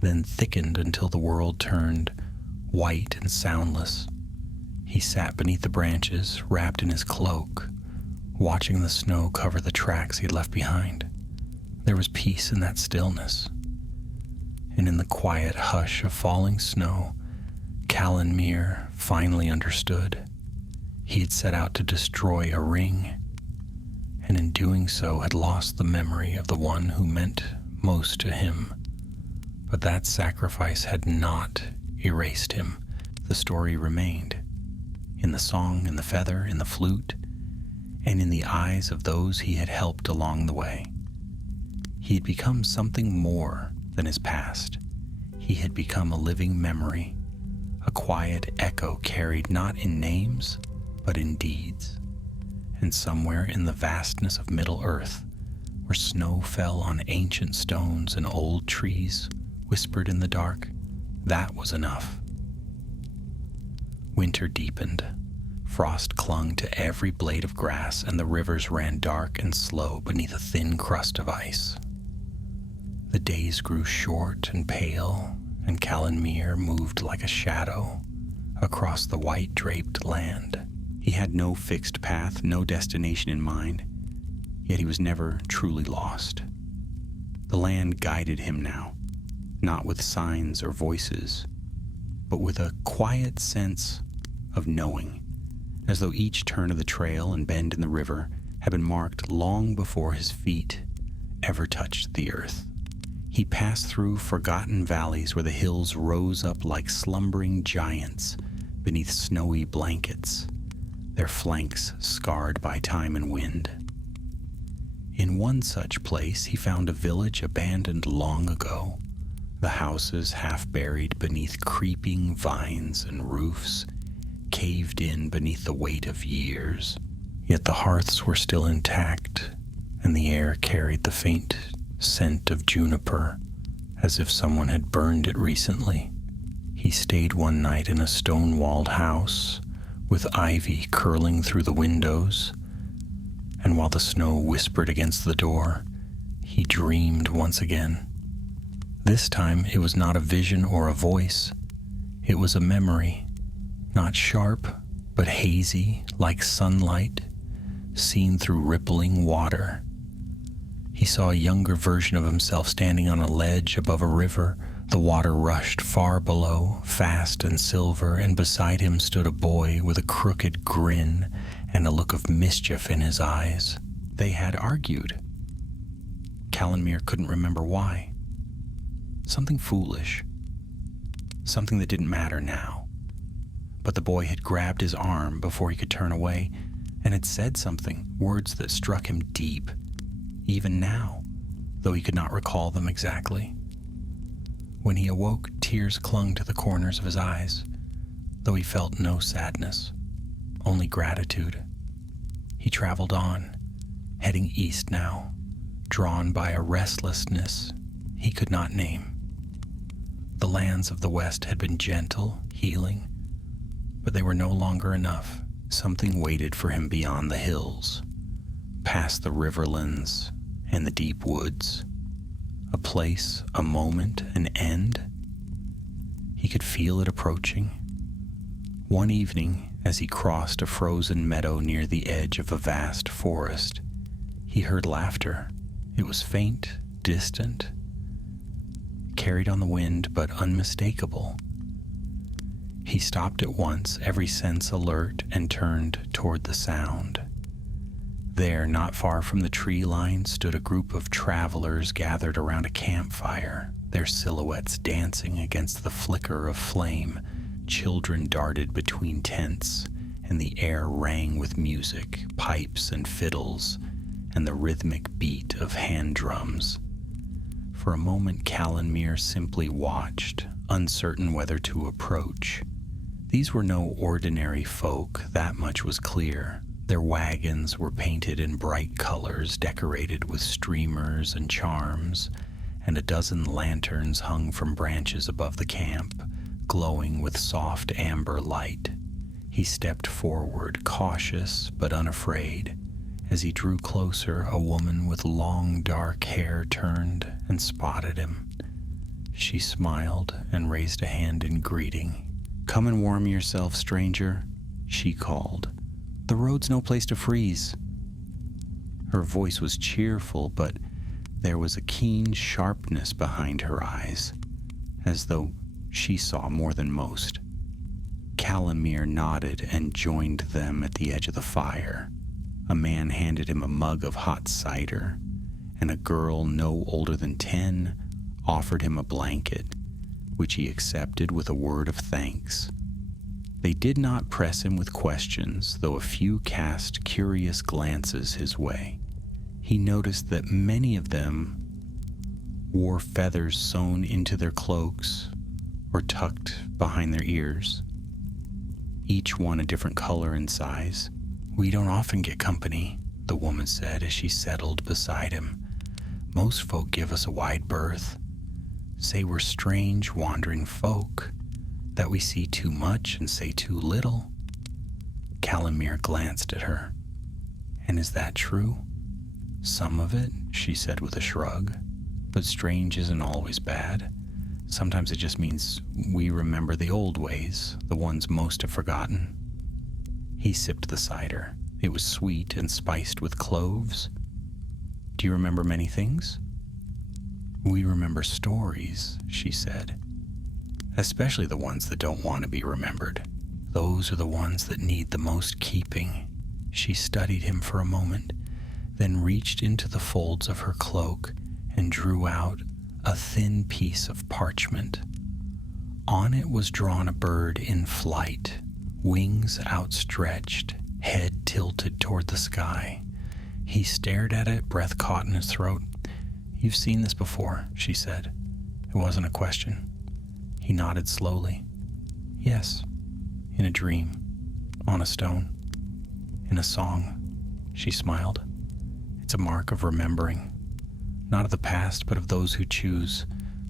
then thickened until the world turned white and soundless. He sat beneath the branches, wrapped in his cloak, watching the snow cover the tracks he had left behind. There was peace in that stillness. And in the quiet hush of falling snow, Calanmere finally understood. He had set out to destroy a ring, and in doing so had lost the memory of the one who meant most to him. But that sacrifice had not erased him. The story remained, in the song, in the feather, in the flute, and in the eyes of those he had helped along the way. He had become something more than his past. He had become a living memory, a quiet echo carried not in names, but in deeds. And somewhere in the vastness of Middle-earth, where snow fell on ancient stones and old trees whispered in the dark, that was enough. Winter deepened. Frost clung to every blade of grass, and the rivers ran dark and slow beneath a thin crust of ice. The days grew short and pale, and Calanmere moved like a shadow across the white-draped land. He had no fixed path, no destination in mind, yet he was never truly lost. The land guided him now, not with signs or voices, but with a quiet sense of knowing, as though each turn of the trail and bend in the river had been marked long before his feet ever touched the earth. He passed through forgotten valleys where the hills rose up like slumbering giants beneath snowy blankets, their flanks scarred by time and wind. In one such place he found a village abandoned long ago, the houses half buried beneath creeping vines and roofs caved in beneath the weight of years. Yet the hearths were still intact, and the air carried the faint scent of juniper, as if someone had burned it recently. He stayed one night in a stone-walled house, with ivy curling through the windows, and while the snow whispered against the door, he dreamed once again. This time it was not a vision or a voice. It was a memory, not sharp, but hazy, like sunlight, seen through rippling water. He saw a younger version of himself standing on a ledge above a river. The water rushed far below, fast and silver, and beside him stood a boy with a crooked grin and a look of mischief in his eyes. They had argued. Calanmere couldn't remember why. Something foolish. Something that didn't matter now. But the boy had grabbed his arm before he could turn away and had said something, words that struck him deep, even now, though he could not recall them exactly. When he awoke, tears clung to the corners of his eyes, though he felt no sadness, only gratitude. He traveled on, heading east now, drawn by a restlessness he could not name. The lands of the West had been gentle, healing, but they were no longer enough. Something waited for him beyond the hills, past the riverlands and the deep woods. A place, a moment, an end. He could feel it approaching. One evening, as he crossed a frozen meadow near the edge of a vast forest, he heard laughter. It was faint, distant, carried on the wind, but unmistakable. He stopped at once, every sense alert, and turned toward the sound. There, not far from the tree line, stood a group of travelers gathered around a campfire, their silhouettes dancing against the flicker of flame. Children darted between tents, and the air rang with music, pipes and fiddles, and the rhythmic beat of hand drums. For a moment, Calanmere simply watched, uncertain whether to approach. These were no ordinary folk, that much was clear. Their wagons were painted in bright colors, decorated with streamers and charms, and a dozen lanterns hung from branches above the camp, glowing with soft amber light. He stepped forward, cautious but unafraid. As he drew closer, a woman with long dark hair turned and spotted him. She smiled and raised a hand in greeting. "Come and warm yourself, stranger," she called. "The road's no place to freeze." Her voice was cheerful, but there was a keen sharpness behind her eyes, as though she saw more than most. Calanmere nodded and joined them at the edge of the fire. A man handed him a mug of hot cider, and a girl no older than 10 offered him a blanket, which he accepted with a word of thanks. They did not press him with questions, though a few cast curious glances his way. He noticed that many of them wore feathers sewn into their cloaks or tucked behind their ears, each one a different color and size. "We don't often get company," the woman said as she settled beside him. "Most folk give us a wide berth, say we're strange, wandering folk, that we see too much and say too little." Calanmere glanced at her. "And is that true?" "Some of it," she said with a shrug. "But strange isn't always bad. Sometimes it just means we remember the old ways, the ones most have forgotten." He sipped the cider. It was sweet and spiced with cloves. "Do you remember many things?" "We remember stories," she said. "Especially the ones that don't want to be remembered. Those are the ones that need the most keeping." She studied him for a moment, then reached into the folds of her cloak and drew out a thin piece of parchment. On it was drawn a bird in flight, wings outstretched, head tilted toward the sky. He stared at it, breath caught in his throat. "You've seen this before," she said. It wasn't a question. He nodded slowly. "Yes, in a dream, on a stone, in a song." She smiled. "It's a mark of remembering, not of the past, but of those who choose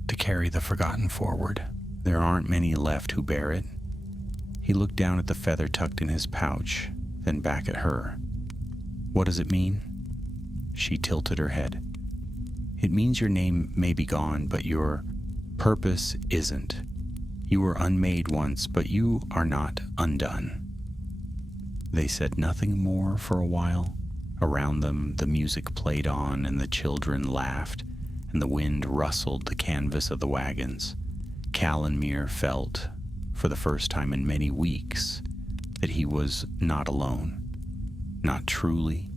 to carry the forgotten forward. There aren't many left who bear it." He looked down at the feather tucked in his pouch, then back at her. "What does it mean?" She tilted her head. "It means your name may be gone, but your purpose isn't. You were unmade once, but you are not undone." They said nothing more for a while. Around them, the music played on, and the children laughed, and the wind rustled the canvas of the wagons. Calanmere felt, for the first time in many weeks, that he was not alone. Not truly.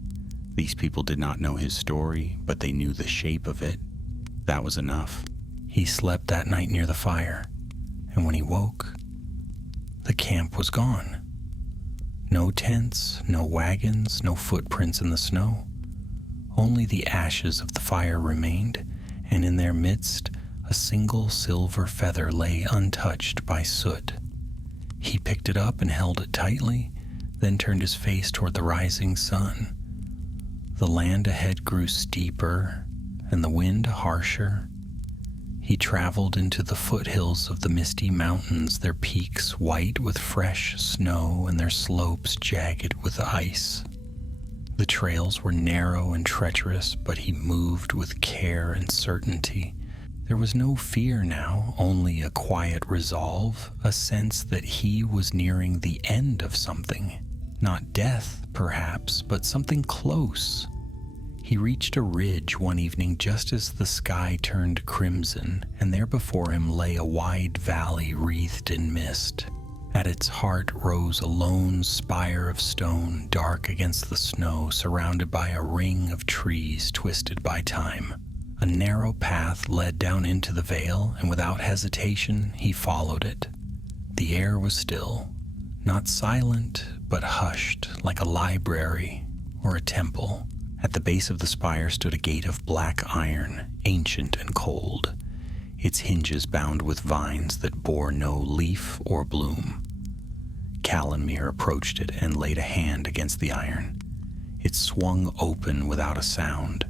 These people did not know his story, but they knew the shape of it. That was enough. He slept that night near the fire, and when he woke, the camp was gone. No tents, no wagons, no footprints in the snow. Only the ashes of the fire remained, and in their midst a single silver feather lay untouched by soot. He picked it up and held it tightly, then turned his face toward the rising sun. The land ahead grew steeper and the wind harsher, he traveled into the foothills of the misty mountains, their peaks white with fresh snow and their slopes jagged with ice. The trails were narrow and treacherous, but he moved with care and certainty. There was no fear now, only a quiet resolve, a sense that he was nearing the end of something. Not death, perhaps, but something close. He reached a ridge one evening just as the sky turned crimson, and there before him lay a wide valley wreathed in mist. At its heart rose a lone spire of stone, dark against the snow, surrounded by a ring of trees twisted by time. A narrow path led down into the vale, and without hesitation he followed it. The air was still, not silent, but hushed, like a library or a temple. At the base of the spire stood a gate of black iron, ancient and cold, its hinges bound with vines that bore no leaf or bloom. Calanmere approached it and laid a hand against the iron. It swung open without a sound.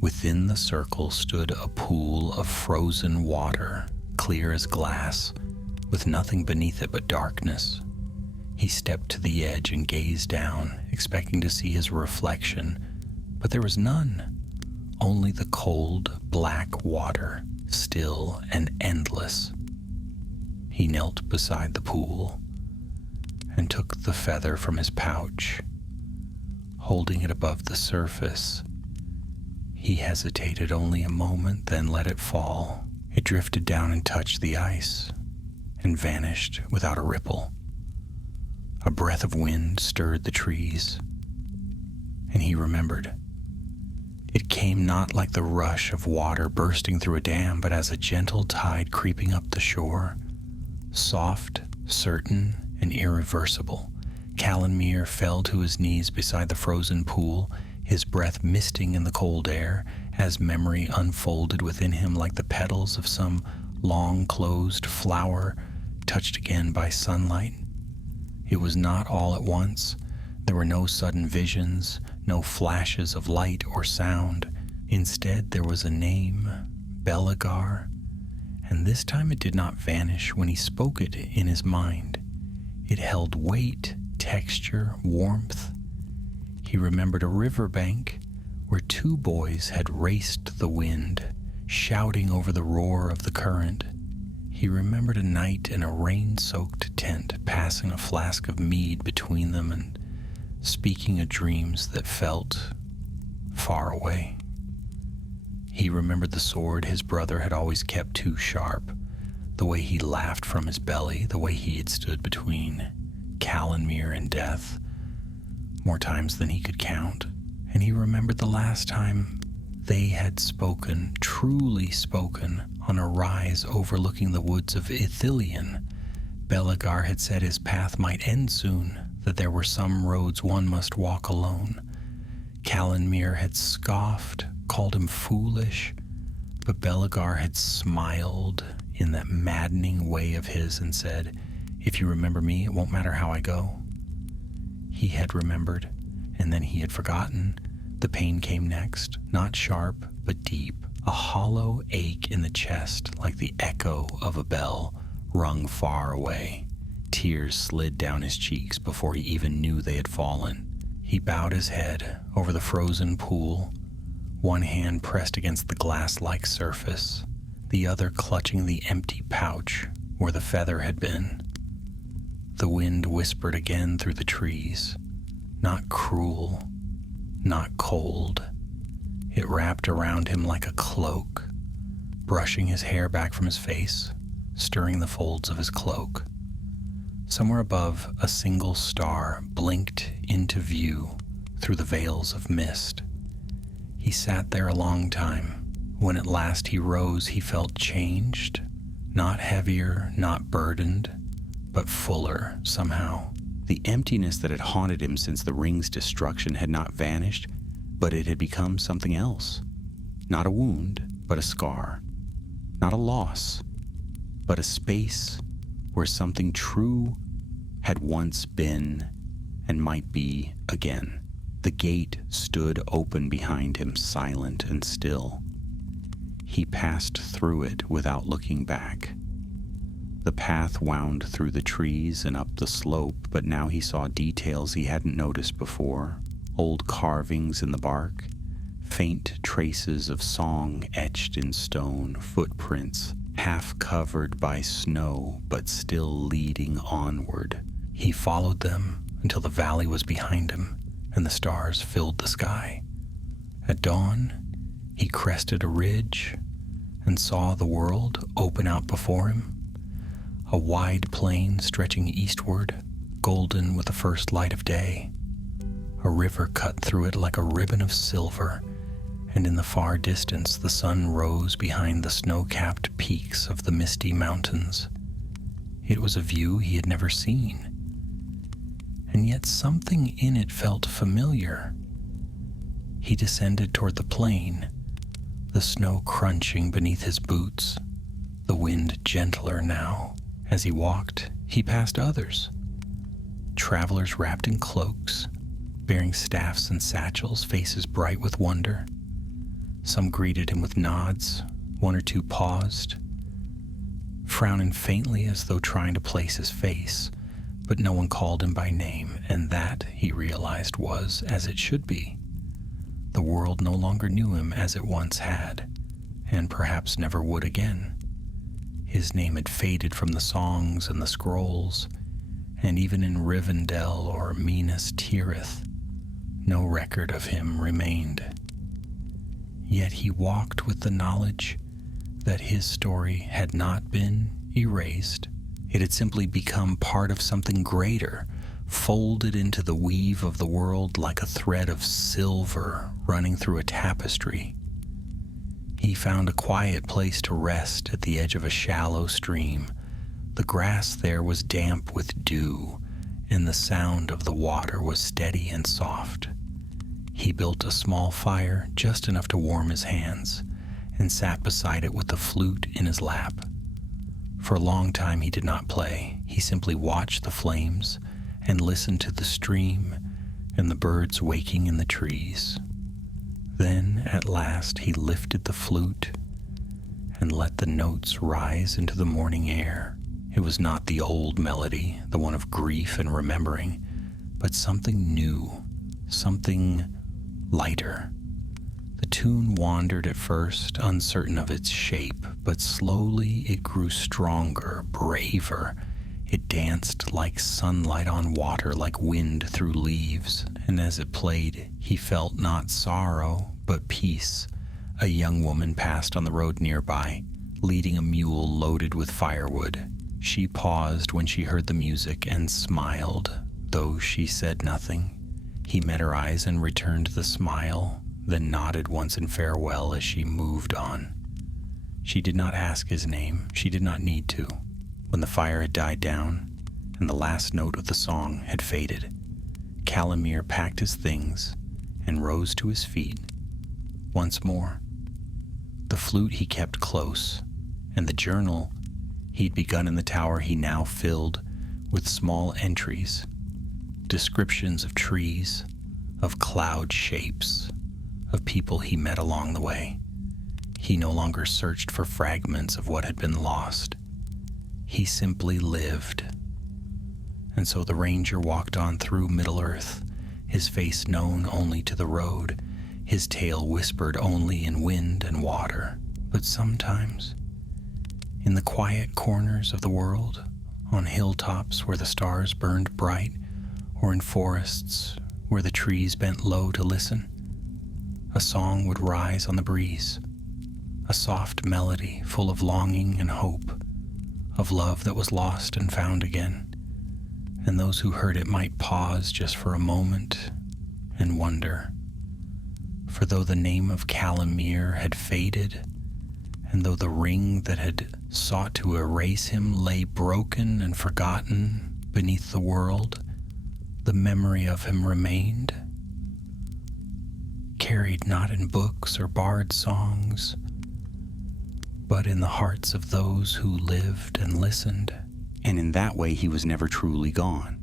Within the circle stood a pool of frozen water, clear as glass, with nothing beneath it but darkness. He stepped to the edge and gazed down, expecting to see his reflection, but there was none. Only the cold, black water, still and endless. He knelt beside the pool and took the feather from his pouch. Holding it above the surface, he hesitated only a moment, then let it fall. It drifted down and touched the ice and vanished without a ripple. A breath of wind stirred the trees, and he remembered. It came not like the rush of water bursting through a dam, but as a gentle tide creeping up the shore. Soft, certain, and irreversible, Calanmere fell to his knees beside the frozen pool, his breath misting in the cold air, as memory unfolded within him like the petals of some long-closed flower touched again by sunlight. It was not all at once. There were no sudden visions, no flashes of light or sound. Instead, there was a name, Belagar, and this time it did not vanish when he spoke it in his mind. It held weight, texture, warmth. He remembered a riverbank where two boys had raced the wind, shouting over the roar of the current. He remembered a night in a rain-soaked tent, passing a flask of mead between them and speaking of dreams that felt far away. He remembered the sword his brother had always kept too sharp, the way he laughed from his belly, the way he had stood between Calanmere and death, more times than he could count. And he remembered the last time they had spoken, truly spoken, on a rise overlooking the woods of Ithilien. Belagar had said his path might end soon, that there were some roads one must walk alone. Calanmere had scoffed, called him foolish, but Belagar had smiled in that maddening way of his and said, "If you remember me, it won't matter how I go." He had remembered, and then he had forgotten. The pain came next, not sharp, but deep, a hollow ache in the chest like the echo of a bell rung far away. Tears slid down his cheeks before he even knew they had fallen. He bowed his head over the frozen pool, one hand pressed against the glass-like surface, the other clutching the empty pouch where the feather had been. The wind whispered again through the trees, not cruel, not cold. It wrapped around him like a cloak, brushing his hair back from his face, stirring the folds of his cloak. Somewhere above, a single star blinked into view through the veils of mist. He sat there a long time. When at last he rose, he felt changed, not heavier, not burdened, but fuller somehow. The emptiness that had haunted him since the ring's destruction had not vanished, but it had become something else. Not a wound, but a scar. Not a loss, but a space where something true had once been and might be again. The gate stood open behind him, silent and still. He passed through it without looking back. The path wound through the trees and up the slope, but now he saw details he hadn't noticed before. Old carvings in the bark, faint traces of song etched in stone, footprints half covered by snow but still leading onward. He followed them until the valley was behind him and the stars filled the sky. At dawn, he crested a ridge and saw the world open out before him, a wide plain stretching eastward, golden with the first light of day. A river cut through it like a ribbon of silver, and in the far distance the sun rose behind the snow-capped peaks of the misty mountains. It was a view he had never seen, and yet something in it felt familiar. He descended toward the plain, the snow crunching beneath his boots, the wind gentler now. As he walked, he passed others, travelers wrapped in cloaks, bearing staffs and satchels, faces bright with wonder. Some greeted him with nods, one or two paused, frowning faintly as though trying to place his face, but no one called him by name, and that, he realized, was as it should be. The world no longer knew him as it once had, and perhaps never would again. His name had faded from the songs and the scrolls, and even in Rivendell or Minas Tirith, no record of him remained. Yet he walked with the knowledge that his story had not been erased. It had simply become part of something greater, folded into the weave of the world like a thread of silver running through a tapestry. He found a quiet place to rest at the edge of a shallow stream. The grass there was damp with dew, and the sound of the water was steady and soft. He built a small fire, just enough to warm his hands, and sat beside it with the flute in his lap. For a long time he did not play. He simply watched the flames and listened to the stream and the birds waking in the trees. Then, at last, he lifted the flute and let the notes rise into the morning air. It was not the old melody, the one of grief and remembering, but something new, something lighter. The tune wandered at first, uncertain of its shape, but slowly it grew stronger, braver. It danced like sunlight on water, like wind through leaves, and as it played, he felt not sorrow, but peace. A young woman passed on the road nearby, leading a mule loaded with firewood. She paused when she heard the music and smiled, though she said nothing. He met her eyes and returned the smile, then nodded once in farewell as she moved on. She did not ask his name. She did not need to. When the fire had died down and the last note of the song had faded, Calimere packed his things and rose to his feet once more. The flute he kept close, and the journal he'd begun in the tower he now filled with small entries, descriptions of trees, of cloud shapes, of people he met along the way. He no longer searched for fragments of what had been lost. He simply lived. And so the ranger walked on through Middle-earth, his face known only to the road, his tale whispered only in wind and water. But sometimes, in the quiet corners of the world, on hilltops where the stars burned bright, or in forests where the trees bent low to listen, a song would rise on the breeze, a soft melody full of longing and hope, of love that was lost and found again, and those who heard it might pause just for a moment and wonder. For though the name of Calimere had faded, and though the ring that had sought to erase him lay broken and forgotten beneath the world, the memory of him remained, carried not in books or bard songs, but in the hearts of those who lived and listened. And in that way he was never truly gone.